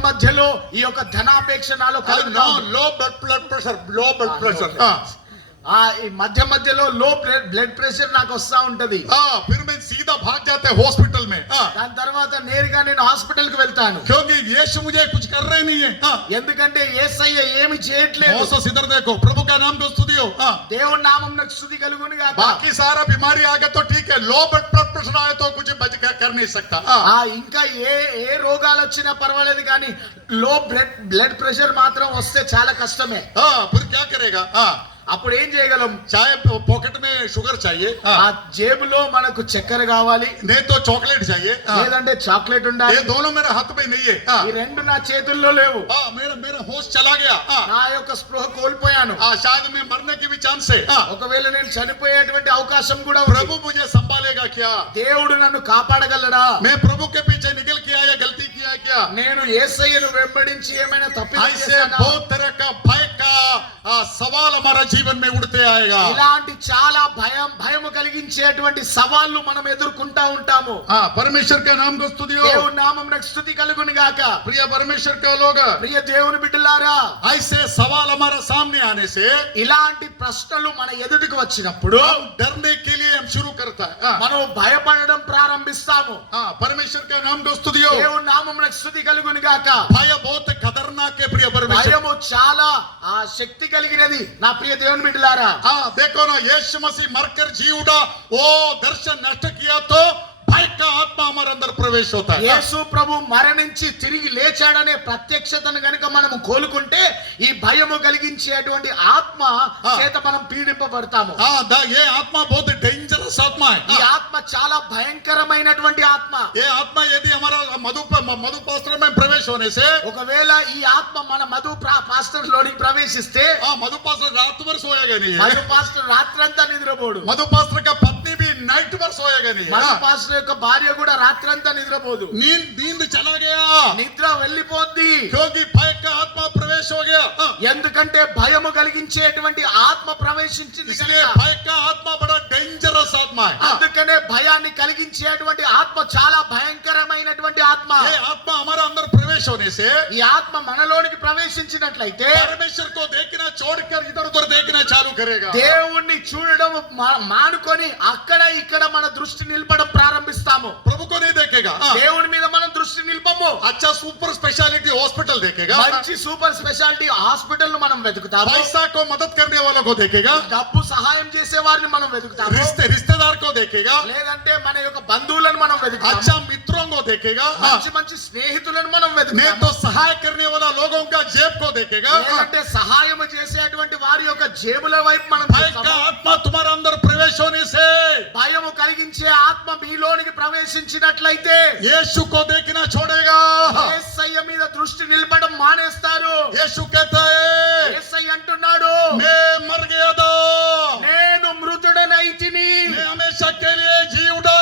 మధ్యలో ఈ యొక్క ధనాపేక్ష నాలో కలుగుతా ఉంది. लो ब्लड प्रेशर ఈ మధ్యలో లో బ్లడ్ ప్రెషర్ నాకు వస్తా ఉంటది. फिर मैं सीधा भाग जाते हॉस्पिटल में దాని తర్వాత నేరుగా నేను హాస్పిటల్ కి వెళ్తాను. क्योंकि यीशु मुझे कुछ कर रहे नहीं है ఎందుకంటే యేసయ్య ఏమి చేయట్లేదు. मौसस इधर देखो प्रभु का नाम को स्तुति हो దేవుని నామమునకు స్తుతి కలుగును గాక. बाकी सारा बीमारी आ गया तो ठीक है लो ब्लड प्रेशर आए तो कुछ बच कर नहीं सकता ఇంకా ఏ रोगाలు వచ్చినా పర్వాలేదు కానీ లో బ్లడ్ ప్రెషర్ మాత్రం వస్తే చాలా కష్టమే. फिर क्या करेगा అప్పుడు ఏం చేయగలం? चाहे पॉकेट में शुगर चाहिए ఆ జేబులో మనకు చక్కెర కావాలి, नहीं तो चॉकलेट चाहिए లేదంటే చాక్లెట్ ఉండాలి. ये दोनों मेरे हाथ में नहीं है ఈ రెండు నా చేతుల్లో లేవు. मेरा होश चला गया నా యొక్క స్పృహ కోల్పోయాను. शायद मैं मरने की भी चांस है ఒకవేళ నేను చనిపోయేటువంటి అవకాశం కూడా ఉంది. प्रभु मुझे संभालेगा क्या దేవుడు నన్ను కాపాడగలడా? मैं प्रभु के पीछे निकल के आया गलती किया क्या నేను యేసయ్యను వెంబడించి ఏమైనా తప్పు ऐसे చేశానా? बहुत तरह का भय का सवाल हमारा जीवन में उड़ते आएगा ఇలాంటి చాలా భయము కలిగించేటువంటి సవాళ్లు మనం ఎదుర్కొంటా ఉంటాము. परमेश्वर के नाम को स्तुति हो దేవుని నామమునకు స్తుతి కలుగును గాక. प्रिय परमेश्वर का लोग ప్రియ దేవుని బిడ్డలారా, ऐसे सवाल हमारा सामने आने से ఇలాంటి ప్రశ్నలు మన ఎదుటికి వచ్చినప్పుడు हम डरने के लिए हम शुरू करता है మనం భయపడడం ప్రారంభిస్తాము. परमेश्वर का नाम को स्तुति हो దేవుని నామమునకు స్తుతి కలుగును గాక. भय बहुत खतरनाक है प्रिय परमेश्वर భయము చాలా శక్తి కలిగినది నా ప్రియ దేవుని బిడ్డలారా. देखो ना यीशु मसीह मरकर जी उठा वो दर्शन नष्ट किया तो भय का आत्मा हमारे अंदर प्रवेश होता है యేసు ప్రభు మరణించి తిరిగి లేచాడనే ప్రత్యక్షతను గనుక మనము కోలుకుంటే ఈ భయము కలిగించేటువంటి ఆత్మ చేత మనం పీడింపబడతాము. ये आत्मा बहुत डेंजरस आत्मा है ఈ ఆత్మ చాలా భయంకరమైనటువంటి ఆత్మ. ये आत्मा यदि हमारा मधु पास्त्र में प्रवेश होने से ఒకవేళ ఈ ఆత్మ మన మధు పాస్టర్ లోనికి ప్రవేశిస్తే मधु पास्त्र रात भर सोएगा नहीं మధు పాస్టర్ రాత్రంతా నిద్రపోడు. मधु पास्त्र का पत्नी भी नाइट भर सोएगा नहीं మధు పాస్టర్ యొక్క భార్య కూడా రాత్రంతా నిద్రపోదు. नींद चला गया నిద్ర వెళ్ళిపోద్ది. क्योंकि भय का आत्मा प्रवेश प्रवेश हो गया ఎందుకంటే భయము కలిగించేటువంటి ఆత్మ ప్రవేశించింది इसलिए కనుక. भय का आत्मा बड़ा डेंजरस आत्मा है అందుకనే భయాన్ని కలిగించేటువంటి ఆత్మ చాలా భయంకరమైనటువంటి ఆత్మ. ये आत्मा हमारे अंदर प्रवेश होने से ఈ ఆత్మ మనలోనికి ప్రవేశించినట్లయితే परमेश्वर को देखना छोड़कर इधर उधर देखना चालू करेगा దేవుణ్ణి చూడడం మానుకొని అక్కడ ఇక్కడ మన దృష్టి నిలపడం ప్రారంభిస్తాము. प्रभु को नहीं देखेगा దేవుని మీద మనం దృష్టి నిలపము. अच्छा सुपर स्पेशलिटी हॉस्पिटल देखेगा మంచి సూపర్ స్పెషాలిటీ హాస్పిటల్ ను మనం వెతుకుతాము. पैसा को मदद करने वालों को देखेगा డబ్బు సహాయం చేసే వారిని మనం వెతుకుతాము. रिश्तेदार को देखेगा లేదంటే మన యొక్క బంధువులను మనం వెతుకుతాము. अच्छा मित्रों को देखेगा మంచి మంచి స్నేహితులను మనం नहीं వెతుకుతాము. तो सहाय करने वाला लोगों का जेब को देखेगा లేదంటే సహాయం చేసేటువంటి వారి యొక్క జేబుల వైపు మనం भय का చూస్తాము. आत्मा तुम्हारे अंदर प्रवेश होने से భయము కలిగించే ఆత్మ మీలోనికి ప్రవేశించినట్లయితే यीशु को देखना छोड़ेगा యేసయ్య మీద దృష్టి నిలపడం మానేస్తారు. यीशु कहता है యేసయ్య అంటున్నాడు, मैं मर गया था నేను మృతుడనైతిని, मैं हमेशा के लिए जी उठा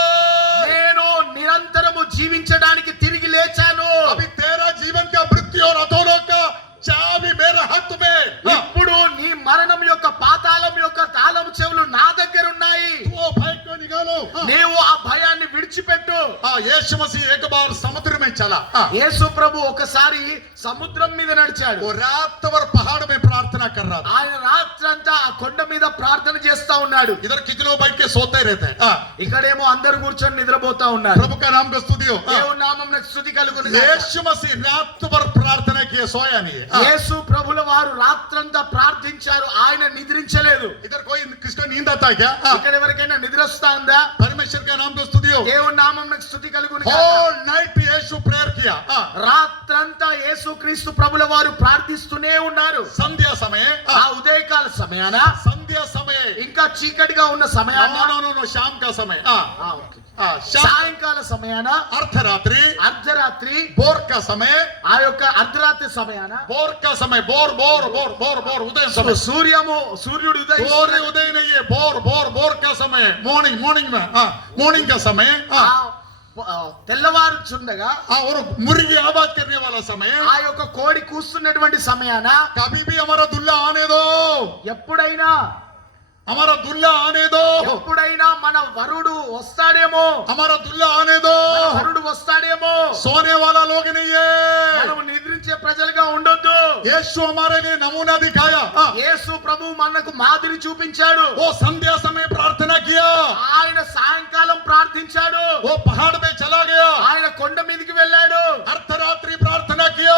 నేను నిరంతరము జీవించడానికి తిరిగి లేచాను. अभी तेरा जीवन का मृत्यु और अधोलोक का चाबी मेरे हाथ में ఇప్పుడు నీ మరణం యొక్క పాతాళం యొక్క తాళం చెవులు నా దగ్గర ఉన్నాయి. वो भय को निकालो నీవు ఆ భయాన్ని విడిచిపెట్టు. यीशु मसीह एक बार समुद्र में चला యేసు ప్రభు ఒకసారి సముద్రం మీద నడిచాడు. वो रात भर पहाड़ में प्रार्थना कर रहा था ఆయన రాత్రంతా ఆ కొండ మీద ప్రార్థన చేస్తా ఉన్నాడు. इधर कितने लोग बैठ के सोते रहते हैं ఇక్కడేమో అందరు కూర్చొని నిద్రపోతా ఉన్నారు. प्रभु का नाम का स्तुति हो దేవుని నామమునకు స్తుతి కలుగును గాక. यीशु मसीह रात भर प्रार्थना किए सोया नहीं है యేసు ప్రభుల వారు రాత్రంతా ప్రార్థించారు, ఆయన నిద్రించలేదు. इधर कोई किसको नींद आता है क्या ఇక్కడ ఎవరికైనా నిద్ర వస్తా ఉందా? परमेश्वर का नाम का स्तुति हो దేవుని నామమునకు స్తుతి కలుగును గాక. होल नाइट यीशु प्रेयर किया రాత్రంతా యేసు క్రీస్తు ప్రభుల వారు ప్రార్థిస్తూనే ఉన్నారు. संध्या समय ఆ ఉదయకాల సమయాన संध्या समय ఇంకా చీకటిగా ఉన్న సమయాన नो शाम का समय ఓకే. शाम సాయంకాల సమయాన अर्धरात्रि అర్ధరాత్రి बोर का समय ఆ యొక్క అర్ధరాత్రి సమయాన बोर का समय बोर बोर बोर बोर बोर उदय समय సూర్యుడు बोर ఉదయిస్తున్న उदय नहीं है बोर बोर बोर का समय मॉर्निंग मॉर्निंग में मॉर्निंग का समय తెల్లవారుచుండగా और मुर्गी आवाज करने वाला समय ఆ యొక్క కోడి కూస్తున్నటువంటి సమయాన कभी भी हमारा दुल्ला आने दो ఎప్పుడైనా हमारा दुल्ला आने दो ఎప్పుడైనా మన వరుడు వస్తాడేమో, हमारा दुल्ला आने दो మన వరుడు వస్తాడేమో, सोने वाला लोग नहीं है మనము నిద్రించే ప్రజలుగా ఉండొద్దు. यीशु हमारे लिए नमूना दिखाया యేసు ప్రభు మనకు మాదిరి చూపించాడు. वो संध्या समय प्रार्थना किया ఆయన సాయంకాలం ప్రార్థించాడు, वो पहाड़ में चला गया ఆయన కొండ మీదకి వెళ్ళాడు, अर्धरात्रि प्रार्थना किया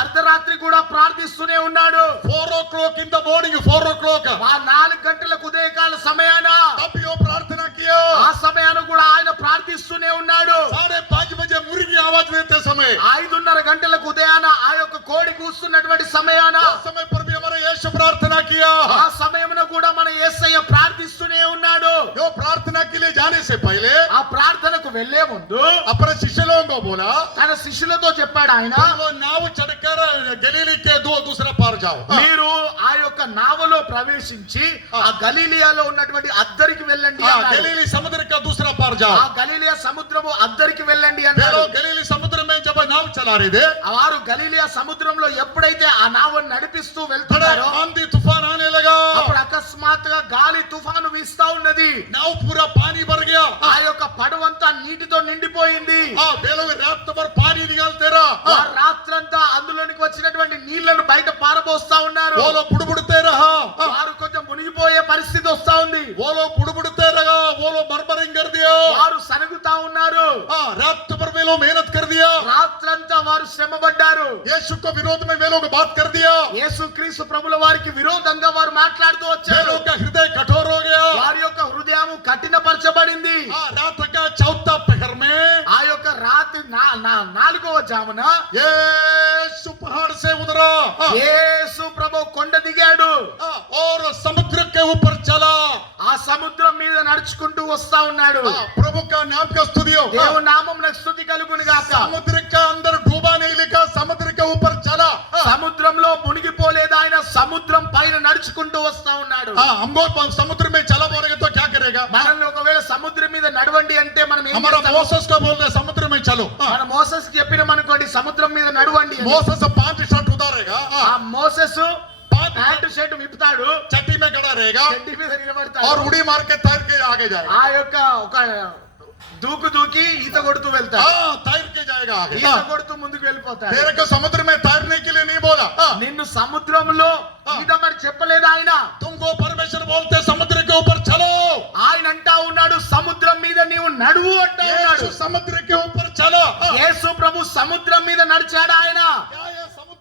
అర్ధరాత్రి కూడా ప్రార్థిస్తూనే ఉన్నాడు. 4 o'clock in the morning 4 o'clock ఆ 4 గంటలకు ఉదయకాల సమయాన तब भी वो प्रार्थना किया ఆ సమయాన కూడా ఆయన ప్రార్థిస్తూనే ఉన్నాడు. 5:30 बजे मुर्गी आवाज देते समय 5:30 గంటలకు ఉదయాన ఆ యొక్క కోడి కూస్తున్నటువంటి సమయాన उस समय पर भी हमारा यीशु प्रार्थना किया ఆ సమయమున కూడా మన యేసయ్య ప్రార్థిస్తూనే ఉన్నాడు. जो प्रार्थना के लिए जाने से पहले ఆ ప్రార్థనకు వెళ్లే ముందు अपने शिष्य लोगों को बोला తన శిష్యులతో చెప్పాడు ఆయన, वो नाव चढ़कर गलीली के दूसरा पार जाओ మీరు ఆ యొక్క నావలో ప్రవేశించి ఆ గలీలియాలో ఉన్నటువంటి అద్దరికి వెళ్ళండి అన్నాడు. गलीली समुद्र का दूसरा पार जाओ ఆ గలీలియా సముద్రము అద్దరికి వెళ్ళండి फिर అన్నాడు. वो गलीली समुद्र में जब नाव चला रहे थे వారు గలీలియా సముద్రంలో ఎప్పుడైతే ఆ నావను నడిపిస్తూ बड़ा వెళ్తున్నారో आंधी तूफान आने लगा అప్పుడు అకస్మాత్తుగా గాలి తుఫాను వీస్తా ఉన్నది. नाव पूरा पानी भर गया ఆ యొక్క పడవంతా నీటితో నిండిపోయింది. वे लोग रात भर पानी निकालते रहा వారు రాత్రంతా అందులోనికి వచ్చినటువంటి నీళ్లను బయట పారబోస్తా ఉన్నారు. वो लोग बुड़बुड़ते रहा వారు కొంచెం మునిగిపోయే పరిస్థితి వస్తా ఉంది. वो लोग बुड़बुड़ते रहा वो लोग मरमरिंग कर दिया వారు సనుగుతా ఉన్నారు. रात भर वे लोग मेहनत कर दिया రాత్రంతా వారు శ్రమపడ్డారు. यीशु को विरोध में वे लोग बात कर दिया యేసుక్రీస్తు ప్రభుల వారికి విరోధంగా వారు మాట్లాడుతూ वे వచ్చారు. लोग का हृदय कठोर हो गया వారి యొక్క హృదయము కఠినపరచబడింది. रात का चौथा पहर में ఆ యొక్క రాత్రి 4వ జామున यीशु पहाड़ से उतरा యేసు ప్రభు కొండ దిగాడు. और समुद्र के ऊपर चला ఆ సముద్రం మీద నడుచుకుంటూ వస్తా ఉన్నాడు. प्रभु का नाम का स्तुति हो దేవుని నామమునకు స్తుతి కలుగును గాక. समुद्र का अंदर डूबा नहीं लिखा समुद्र के ऊपर चला సముద్రంలో మునిగిపోలేదు, ఆయన సముద్రం పైన నడుచుకుంటూ వస్తా ఉన్నాడు. हमको समुद्र में चला बोलेगा तो क्या करेगा మనల్ని ఒకవేళ సముద్రం మీద నడవండి అంటే మనం ఏం हमारा చేస్తాము? मोसेस को बोलते समुद्र में चलो మన మోసెస్ చెప్పినాం అనుకోండి, సముద్రం మీద నడవండి అని. मोसेस 5 शर्ट उतारेगा जाएगा ఆ మోసెసు पाद ప్యాంటు షర్ట్ విప్పుతాడు, चट्टी में खड़ा रहेगा చెడ్డి మీద నిలబడతాడు, और उड़ी मार के तैर के आगे जाएगा ఆ యొక్క ఒక దూకి ఈత కొడుతూ వెళ్తాడు, हाँ तैर के जाएगा आगे ఈత కొడుతూ ముందుకు వెళ్ళిపోతాడు. तेरे को समुद्र में तैरने के लिए नहीं बोला నిన్ను సముద్రంలో ఈదమని చెప్పలేదు ఆయన. तुमको परमेश्वर बोलते समुद्र के ऊपर चलो ఆయన అంటా ఉన్నాడు సముద్రం మీద నీవు నడువు అంటా ఉన్నాడు. यीशु समुद्र के ऊपर चलो యేసు ప్రభు సముద్రం మీద నడిచాడు ఆయన. क्या ये समुद्र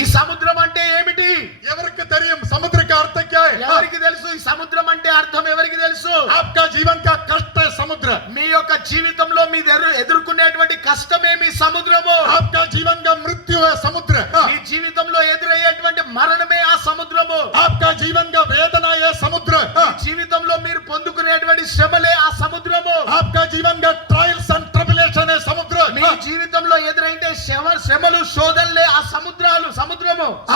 ఈ సముద్రం అంటే ఏమిటి ఎవరికి తెలియం समुद्र का अर्थ क्या है ఎవరికి తెలుసు? ఈ సముద్రం అంటే అర్థం ఎవరికి తెలుసు? आपका जीवन का कष्ट है समुद्र మీ యొక్క జీవితంలో మీరు ఎదుర్కొనేటువంటి కష్టమే మీ సముద్రము. आपका जीवन का मृत्यु है समुद्र మీ జీవితంలో ఎదురయ్యేటువంటి మరణమే ఆ సముద్రము. आपका जीवन का वेदना है समुद्र మీ జీవితంలో మీరు పొందుకునేటువంటి శ్రమలే ఆ సముద్రము. आपका जीवन का ट्रायल्स एंड ट्रिबुलेशन है समुद्र మీ జీవితంలో ఎదురైతే శ్రమలు శోధనలే ఆ సముద్రము.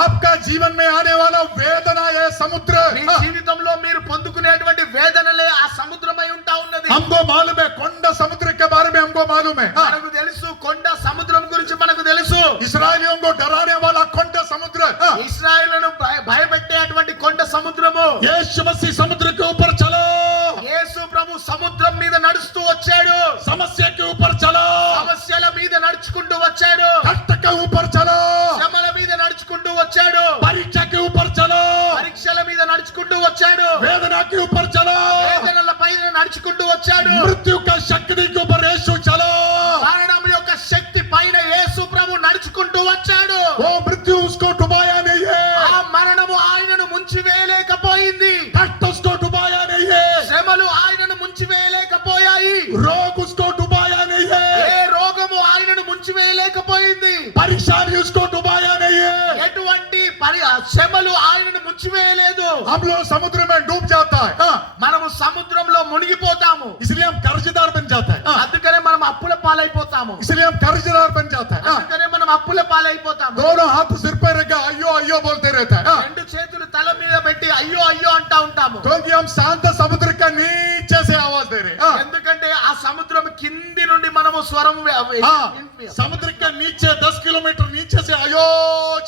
आपका जीवन में आने वाला वेदना है समुद्र మీ జీవితంలో మీరు పొందుకునేటువంటి వేదనలే ఆ సముద్రమై ఉంటా ఉన్నది. हमको मालूम है కొండ समुद्र के बारे में हमको मालूम है మనకు తెలుసు, కొండ సముద్రం గురించి మనకు తెలుసు. इसराइलियों को डराने वाला కొండ समुद्र ఇశ్రాయేలును భయపెట్టేటువంటి కొండ సముద్రము. यीशु मसीह समुद्र के ऊपर चलो యేసు ప్రభు సముద్రం మీద నడుస్తూ వచ్చాడు, समस्या के ऊपर चलो సమస్యల మీద నడుచుకుంటూ వచ్చాడు, कष्ट के ऊपर चलो శ్రమల మీద నడుచుకుంటూ వచ్చాడు, परीक्षा के ऊपर चलो పరీక్షల మీద నడుచుకుంటూ వచ్చాడు, वेदना के ऊपर चलो వేదనల పైన నడుచుకుంటూ వచ్చాడు, मृत्यु का शक्ति के ऊपर यीशु चलो మరణం యొక్క శక్తి పైన యేసు ప్రభు నడుచుకుంటూ వచ్చాడు. वो मृत्यु उसको डुबाया नहीं है ఆ మరణము ఆయనను ముంచివేయలేకపోయింది, कष्ट उसको डुबाया नहीं है శ్రమలు ఆయనను ముంచివేయలేకపోయాయి, रोग उसको डुबाया नहीं है ఏ రోగము ఆయనను ముంచివేయలేకపోయింది, परेशानी उसको डुबाया नहीं है ఎటువంటి శ్రమలు ఆయనను ముంచివేయలేదు. हम लोग समुद्र में डूब जाता है మనము సముద్రంలో మునిగిపోతాము, इसलिए हम कर्जदार बन जाता है అందుకనే మనం అప్పుల పాలైపోతాము, इसलिए हम कर्जदार बन जाता है అందుకనే మనం అప్పుల పాలైపోతాము. दोनों हाथ सिर पे रखा अयो अयो बोलते रहता है రెండు చేతులు తల మీద పెట్టి అయ్యో అయ్యో అంటా ఉంటాము, क्योंकि हम शांत समुद्र का नीचे से आवाज दे रहे हैं ఎందుకంటే ఆ సముద్రం కింది నుండి మనము స్వరం समुद्र के नीचे 10 किलोमीटर नीचे से अयो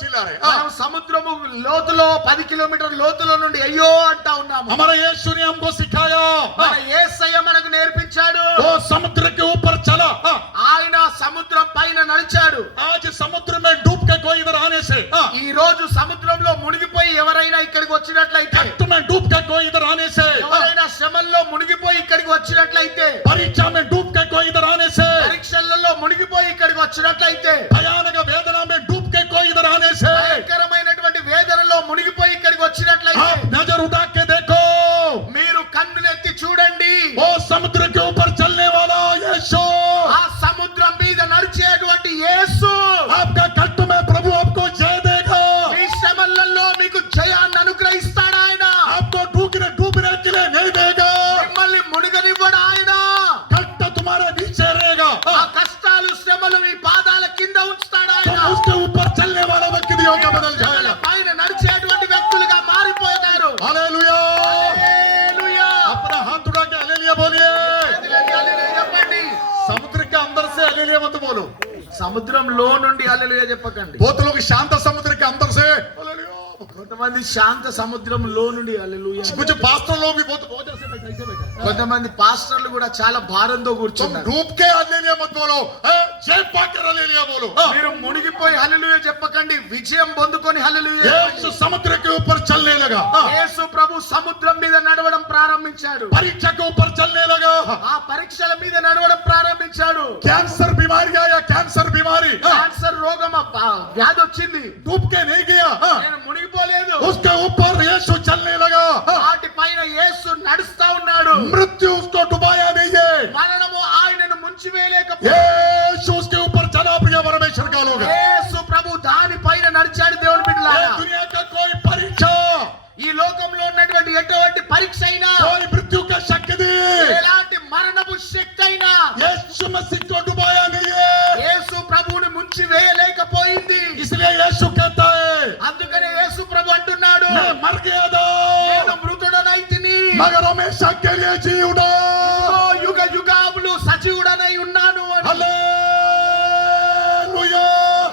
चिल्ला रहे మనం సముద్రము లోతులో 10 కిలోమీటర్ లోతులో నుండి అయ్యో అంటా ఉన్నాము. हमारा यीशु ने हमको सिखाया మన యేసయ్య మనకు నేర్పించాడు, वो समुद्र के ऊपर चला ఆయన సముద్రం పైన నడిచాడు. आज समुद्र में डूब के कोई इधर आने से ఈ రోజు సముద్రంలో మునిగిపోయి ఎవరైనా ఇక్కడికి వచ్చినట్లయితే, कष्ट में डूब के कोई इधर आने से ఎవరైనా శ్రమల్లో మునిగిపోయి ఇక్కడికి వచ్చినట్లయితే, परीक्षा में डूब के कोई इधर आने से పరీక్షలలో మునిగిపోయి ఇక్కడికి వచ్చినట్లయితే, भयानक वेदना में डूब के कोई इधर आने से భయంకరమైనటువంటి వేదనలో మునిగిపోయి ఇక్కడికి వచ్చినట్లయితే, आप नजर उठा के देखो మీరు కన్నులెత్తి చూడండి, वो समुद्र के ऊपर चलने वाला यीशु ఆ సముద్రం మీద నడిచేటువంటి యేసు आपका कष्ट में प्रभु आपको जय देगा మీ శ్రమలలో మీకు జయాన్ని అనుగ్రహిస్తాడు. ఆయన आपको डूबने के लिए नहीं देगा మిమ్మల్ని మునిగనివ్వడు. ఆయన कष्ट तुम्हारे नीचे रहेगा ఆ కష్టాలు శ్రమలు మీ పాదాల కింద ఉంచుతాడు. ఆయన तुम उसके ऊपर चलने वाला व्यक्तियों का बदल శ్రమల जाएगा పైన నడిచేటువంటి వ్యక్తులుగా మారిపోతారు. Hallelujah hallelujah. अपना हाथ उठा के हालेलुया बोलिए హల్లెలూయా చెప్పండి. समुद्र के अंदर से हालेलुया मत बोलो సముద్రంలో నుండి హల్లెలూయా చెప్పకండి. बहुत लोग शांत समुद्र के अंदर से हालेलुया కొంతమంది శాంత సముద్రంలో నుండి హల్లెలూయా, कुछ पास्टर लोग भी बहुत ऐसे बैठे ऐसे बैठे కొంతమంది పాస్టర్లు కూడా చాలా భారంతో तुम కూర్చున్నారు. डूब के हालेलुया मत बोलो जय पाकर हालेलुया बोलो మీరు మునిగిపోయి హల్లెలూయా చెప్పకండి, విజయం పొందుకొని హల్లెలూయా यीशु समुद्र के ऊपर चलने लगा యేసు ప్రభు సముద్రం మీద నడవడం ప్రారంభించాడు, परीक्षा के ऊपर चलने लगा ఆ పరీక్షల మీద నడవడం ప్రారంభించాడు. कैंसर बीमारी आया कैंसर बीमारी క్యాన్సర్ రోగం వ్యాధి వచ్చింది, डूब के नहीं गया నేను మునిగిపోలేదు, उसके ऊपर यीशु चलने लगा వాటి పైన యేసు నడుస్తా ఉన్నాడు. मृत्यु उसको डुबाया नहीं है మరణము ఆయనను ముంచివేయలేకపోయింది. यीशु उसके ऊपर चला प्रिय परमेश्वर का लोग యేసు ప్రభు దాని పైన నడిచాడు. దేవుని ये బిడ్డలారా, दुनिया का कोई परीक्षा ఈ లోకంలో ఉన్నటువంటి ఎటువంటి పరీక్ష అయినా, कोई मृत्यु का शक्ति ఎలాంటి మరణపు శక్తి అయినా यीशु मसीह को डुबाया नहीं है యేసు ప్రభువుని ముంచి వేయలేకపోయింది. इसलिए यीशु कहता है అందుకనే యేసు ప్రభు అంటున్నాడు, मैं मर गया था నేను మృతుడనైతిని, मगर हमेशा के लिए जी उठा ఇదిగో యుగ యుగాములు సజీవుడనై ఉన్నాను అని. Hallelujah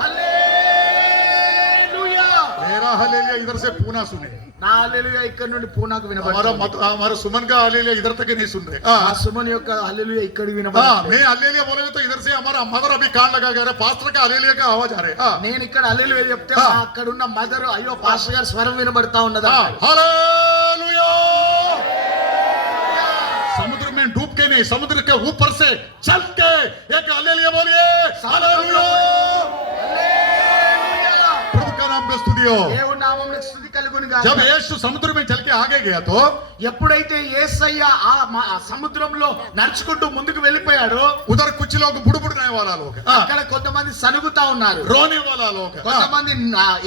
hallelujah. पुनः सुने। నా హల్లెలూయా ఇక్కడ నుండి పూనాకు వినబడుతుంది. हमारा सुमन का हालेलुया इधर तक नहीं सुन रहे। ఆ సుమన్ యొక్క హల్లెలూయా ఇక్కడికి వినబడుతుంది. मैं हालेलुया बोलेंगे तो इधर से हमारा मदर अभी कान लगा गया, पास्टर का हालेलुया का आवाज आ रहे। నేను ఇక్కడ హల్లెలూయా చెప్తే అక్కడ ఉన్న మదర్ అయ్యో పాస్టర్ గారి స్వరం వినబడతా ఉన్నదా. हालेलुया। समुद्र में डूब के नहीं, समुद्र के ऊपर से चल के एक हालेलुया बोलिए। हालेलुया। प्रभु का नाम का स्तुति हो। దేవుని నామమునకు స్తుతి కలుగును గాక. जब यीशु समुद्र में चल के आगे गया तो ఎప్పుడైతే యేసయ్య ఆ సముద్రంలో నడుచుకుంటూ ముందుకు వెళ్ళిపోయాడో उधर कुछ लोग बुड़बुड़ने वाला लोग, అక్కడ కొంతమంది సనుగుతా ఉన్నారు, रोने वाला लोग, కొంతమంది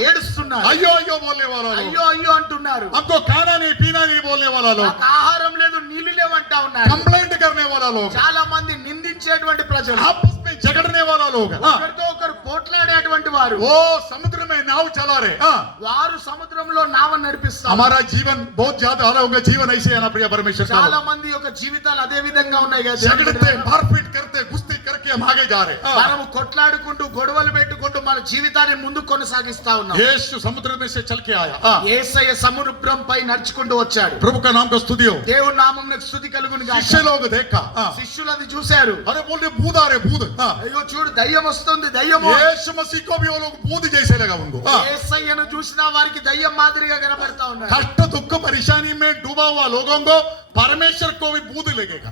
ఏడుస్తున్నారు, अయ్యో అయ్యో बोलने वाला लोग, అయ్యో అయ్యో అంటున్నారు, हमको खाना नहीं पीना नहीं बोलने वाला लोग, నాకు ఆహారం లేదు నీళ్లు లేవంటా ఉన్నారు, कंप्लेंट करने वाला लोग, చాలా మంది నిందించేటువంటి ప్రజలు, आपस में झगड़ने वाला लोग, ఒకరితో ఒకరు పోట్లాడేటువంటి వారు, वो समुद्र में नाव चला रहे। వారు సముద్రంలో నావ నడిపిస్తారు. हमारा जीवन बहुत ज्यादा हारा होगा, जीवन ऐसे है ना प्रिय परमेश्वर का। చాలా మంది యొక్క జీవితాలు అదే విధంగా ఉన్నాయి కదా. झगड़ते मारपीट करते गुस्ती करके हम आगे जा रहे। మనము కొట్లాడుకుంటూ గొడవలు పెట్టుకుంటూ మన జీవితాన్ని ముందుకు కొనసాగిస్తా ఉన్నాం. यीशु समुद्र में से चल के आया। యేసయ్య సముద్రంపై నడుచుకుంటూ వచ్చాడు. प्रभु का नाम का स्तुति हो। దేవుని నామమునకు స్తుతి కలుగును గాక. शिष्य लोग देखा, శిష్యులు అది చూశారు. अरे बोले भूत आ रहे भूत। అయ్యో చూడు దయ్యం వస్తుంది దయ్యము. यीशु मसीह को भी वो लोग भूत जैसे लगा उनको। యేసయ్యను చూసినా వారికి దయ్యం మాదిరిగా కనబడతా ఉన్నారు. कष्ट दुख परेशानी में डूबा हुआ लोगों को परमेश्वर को भी भूत लगेगा।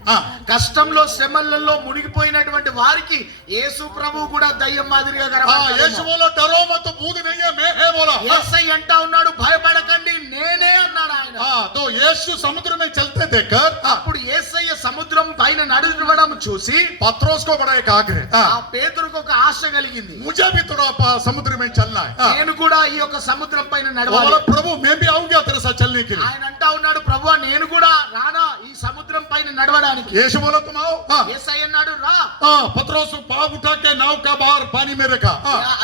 కష్టంలో శ్రమలలో మునిగిపోయినటువంటి వారికి యేసు ప్రభువు కూడా దయ్యం మాదిరిగా यीशु కనబడతాడు. बोला डरो मत, भूत नहीं है मैं है बोला। యేసయ్య అంటా ఉన్నాడు భయపడకండి నేనే అన్నాడు ఆయన. तो यीशु समुद्र में चलते देखकर అప్పుడు యేసయ్య సముద్రం పైన నడవడం చూసి पत्रोस को बड़ा एक आग्रह, ఆ పేతురుకు ఒక ఆశ కలిగింది. मुझे भी थोड़ा समुद्र में चलना है। నేను కూడా ఈ యొక్క సముద్రం పైన वो నడవాలి. बोला प्रभु मैं भी आऊंगा तेरे साथ चलने के लिए। ఆయన అంటా ఉన్నాడు ప్రభువా నేను కూడా రానా ఈ సముద్రం పైన నడవడానికి. यीशु बोला तुम आओ। యేసయ్య అన్నాడు రా. पत्रोस पाव उठा के नाव का बाहर पानी में रखा।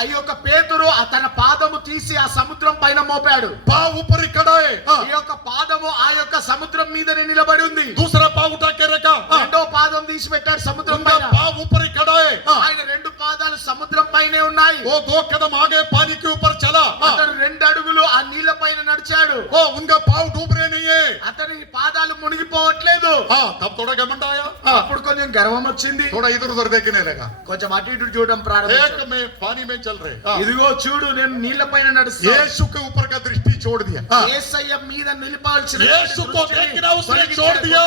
ఆ యొక్క పేతురు తన పాదము తీసి ఆ సముద్రం పైన మోపాడు. पाव ऊपर ही खड़ा है। ఈ యొక్క పాదము ఆ యొక్క సముద్రం మీదనే నిలబడి ఉంది. दूसरा पाव उठा के रखा। రెండో పాదం తీసి పెట్టాడు సముద్రం उनका పైన. पाव ऊपर ही खड़ा है। ఆయన రెండు పాదాలు సముద్రం పైనే ఉన్నాయి. वो 2 कदम आगे पानी के ऊपर चला। అతడు 2 అడుగులు ఆ నీళ్ల పైన నడిచాడు. वो उनका पाव डूब रहे नहीं है। అతని పాదాలు మునిగిపోవట్లేదు. तब थोड़ा घमंड आया। అప్పుడు కొంచెం గర్వం వచ్చింది. थोड़ा इधर उधर देखने लगा। కొంచెం అటు ఇటు చూడడం ప్రారంభించాడు. एक में पानी में चल रहे। ఇదిగో చూడు నేను నీళ్ల పైన నడుస్తాను. यीशु के ऊपर का दृष्टि छोड़ दिया। యేసయ్య మీద నిలిపాల్సిన यीशु को देखना उसने छोड़ दिया।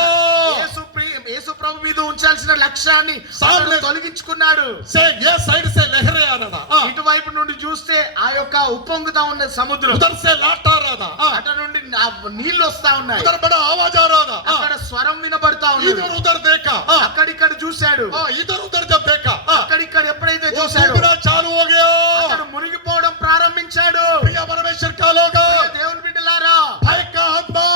యేసు ప్రభు మీద ఉంచాల్సిన లక్ష్యాన్ని సామ్రాజ్య అతడు తొలగించుకున్నాడు. से ये साइड से लहरें आ रहा था। ఇటువైపు నుండి చూస్తే ఆ యొక్క ఉప్పొంగుతా ఉన్న సముద్రం, उधर से लाट आ रहा था। అటు నుండి నీళ్లు వస్తా ఉన్నాయి. उधर बड़ा आवाज आ रहा था। అక్కడ స్వరం వినబడతా ఉంది. इधर उधर देखा। అక్కడిక్కడ చూశాడు. इधर उधर जब देखा అక్కడిక్కడ ఎప్పుడైతే वो చూశాడు डूबना चालू हो गया। అతడు మునిగిపోవడం ప్రారంభించాడు. प्रिय परमेश्वर का लोग, దేవుని బిడ్డలారా भय का आत्मा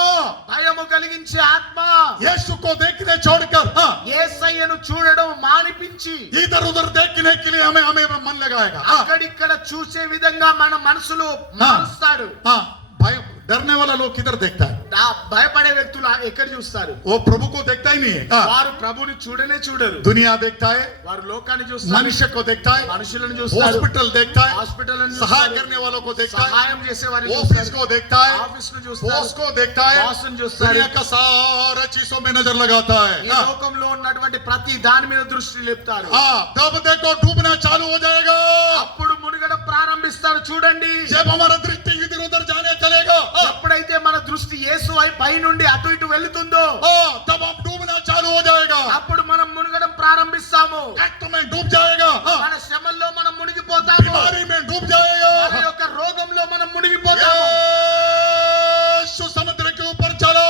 భయము కలిగించే ఆత్మ यीशु को देखने छोड़कर యేసయ్యను చూడడం మానిపించి इधर उधर देखने के लिए हमें हमें मन लगाएगा। అక్కడిక్కడ చూసే విధంగా మన మనసులో మారుస్తాడు. भय डरने वाला लोग किधर देखता है? ఆ భయపడే వ్యక్తులు ఎక్కడ చూస్తారు? वो प्रभु को देखता ही नहीं है। వారు ప్రభుని చూడనే చూడరు. दुनिया देखता है, వారు లోకాన్ని చూస్తారు, मनुष्य को देखता है, మనుషులను చూస్తారు, हॉस्पिटल देखता है, హాస్పిటల్ सहाय करने वालों को देखता है, సహాయం చేసే వారిని ऑफिस చూస్తారు, को देखता है, ఆఫీస్ ను చూస్తారు, बॉस को देखता है, బాస్ ను చూస్తారు. दुनिया का सारा चीजों में नजर लगाता ఈ है। లోకంలో ఉన్నటువంటి ప్రతి దాని మీద దృష్టి లేపుతారు. तब देखो डूबना चालू हो जाएगा। అప్పుడు మునిగడం ప్రారంభిస్తారు. చూడండి जब हमारा दृष्टि इधर उधर जाने चलेगा, ఎప్పుడైతే మన దృష్టి యేసు పై నుండి అటు ఇటు వెళుతుందో तब हम डूबना चालू हो जाएगा। అప్పుడు మనం మునగడం ప్రారంభిస్తాము. कष्ट में डूब जाएगा, మన శ్రమల్లో మనం మునిగిపోతాము. बीमारी में डूब जाएगा। మన యొక్క రోగంలో మనం మునిగిపోతాము. यीशु समुद्र के ऊपर चलो।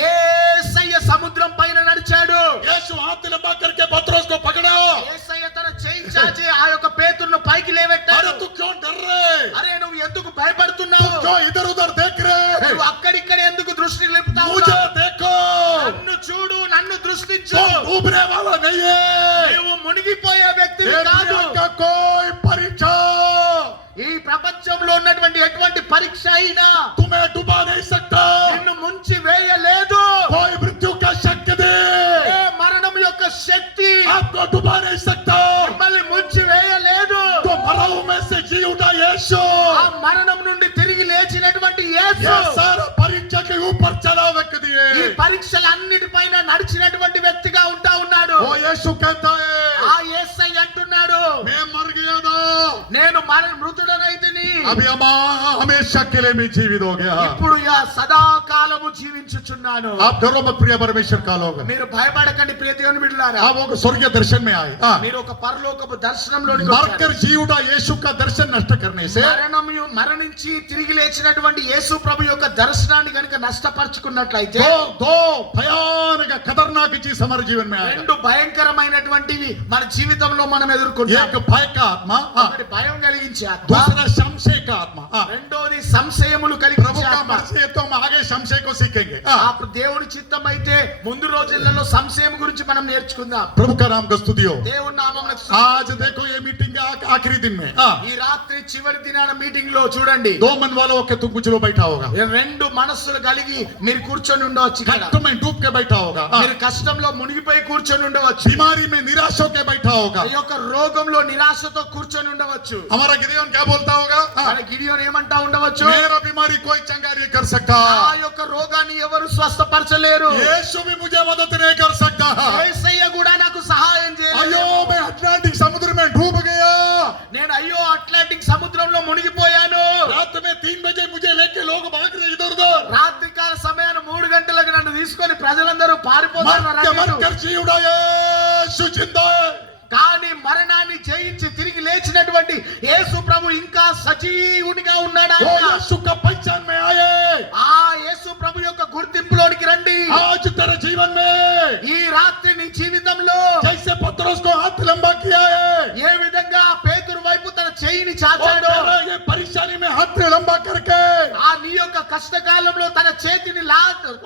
యేసయ్య సముద్రం పైన నడిచాడు. यीशु हाथ लंबा करके पत्रोस को पकड़ा। యేసయ్య తన చేయి చాచి ఆ యొక్క పేతురును పైకి లేవెట్టాడు. अरे तू क्यों डर रहे? అరే నువ్వు ఎందుకు భయపడుతున్నావు? क्यों इधर उधर देख रहे? నువ్వు అక్కడిక్కడ ఎందుకు దృష్టి లేపుతావు? मुझे देखो, నన్ను చూడు, నన్ను దృష్టించు. तुम डूबने वाला नहीं है। నువ్వు మునిగిపోయే వ్యక్తివి ये కాదు. दुनिया का कोई परीक्षा ఈ ప్రపంచంలో ఉన్నటువంటి ఎటువంటి పరీక్ష అయినా तुम्हें डुबा नहीं सकता। నిన్ను ముంచి వేయలేదు. कोई मृत्यु का शक्ति दे ఏ మరణం యొక్క శక్తి आपको डुबा नहीं सकता। మిమ్మల్ని ముంచి వేయలేదు. तो मराओ में से जी उठा यीशु। ఆ మరణం నుండి తిరిగి లేచినటువంటి యేసు పరీక్షలన్నిటిపైన నడిచినటువంటి వ్యక్తిగా ఉంటా ఉన్నాడు. वो यीशु कहता है ఆ యేసయ్య అంటున్నాడు, मैं मर गया था, నేను మృతుడనైతిని, अभी हमेशा के लिए मैं जीवित हो गया. ఇప్పుడు సదాకాలము జీవించుచున్నాను. आप डरो मत प्रिय परमेश्वर का लोग, మీరు భయపడకండి ప్రియ దేవుని బిడ్డలారా. आप वो स्वर्गीय दर्शन में आए. మీరు ఒక పరలోకపు దర్శనంలోనికి मरकर వచ్చారు. जी उठा यीशु का दर्शन नष्ट करने से మరణించి తిరిగి లేచినటువంటి యేసు ప్రభు యొక్క దర్శనాన్ని గనుక నష్టపరుచుకున్నట్లయితే दो भयानक खतरनाक चीज हमारे जीवन में आएगा. రెండు భయంకరమైనటువంటివి మన జీవితంలో మనం ఎదుర్కొంటాం. एक भय का आत्मा, ఒకటి భయం కలిగించే ఆత్మ, दूसरा संशय का आत्मा. రెండోది సంశయములు प्रभु కలిగించే का ఆత్మ. मर्जी है तो हम आगे संशय को सीखेंगे. అప్పుడు దేవుని చిత్తం అయితే ముందు రోజులలో సంశయం గురించి మనం నేర్చుకుందాం. प्रभु का नाम का स्तुति हो. దేవుని నామమునకు आज देखो ये मीटिंग का आखिरी दिन में ఈ రాత్రి చివరి దినాన మీటింగ్ లో చూడండి, दो मन वालों के तुम कुछ लोग बैठा होगा, రెండు మనస్సులు కలిగి మీరు కూర్చొని ఉండవచ్చు. ఇక్కడ कष्ट में डूब के बैठा होगा, మీరు కష్టంలో మునిగిపోయి కూర్చొని ఉండవచ్చు. बीमारी में निराश होकर बैठा होगा. ఈ యొక్క రోగంలో నిరాశతో కూర్చొని ఉండవచ్చు. हमारा गिdeon क्या बोलता होगा? మన గిడియోన్ ఏమంటా ఉండవచ్చు, मेरा बीमारी कोई चंगा नहीं कर सकता, ఆ యొక్క రోగాన్ని ఎవరు స్వస్థపరచలేరు, यीशु भी मुझे मदद नहीं कर सकता. యేసయ్య కూడా నాకు సహాయం अयो చేయలేడు. मैं अटलांटिक समुद्र में डूब गया, నేను అయ్యో అట్లాంటిక్ సముద్రంలో మునిగిపోయాను. रात में 3 बजे मुझे लेके लोग भाग रहे इधर उधर, రాత్రికాల సమయాన 3 గంటలకు నన్ను తీసుకొని ప్రజలందరూ పారిపోతున్నారు. मरकर जी उड़ा, यीशु जिंदा है. కానీ మరణాన్ని జయించి తిరిగి లేచినటువంటి యేసు ప్రభు ఇంకా సజీవునిగా ఉన్నాడు. वो यीशु का पहचान में आए. ఆ యేసు ప్రభు యొక్క గుర్తింపులోనికి రండి. आज तेरे जीवन में ఈ రాత్రి నీ జీవితంలో जैसे पतरस को हाथ लंबा किया है, ఏ విధంగా పేతురు వైపు తన చేయిని और చాచాడో, तेरा ये परेशानी में हाथ लंबा करके ఆ నీ యొక్క కష్టకాలంలో తన చేతిని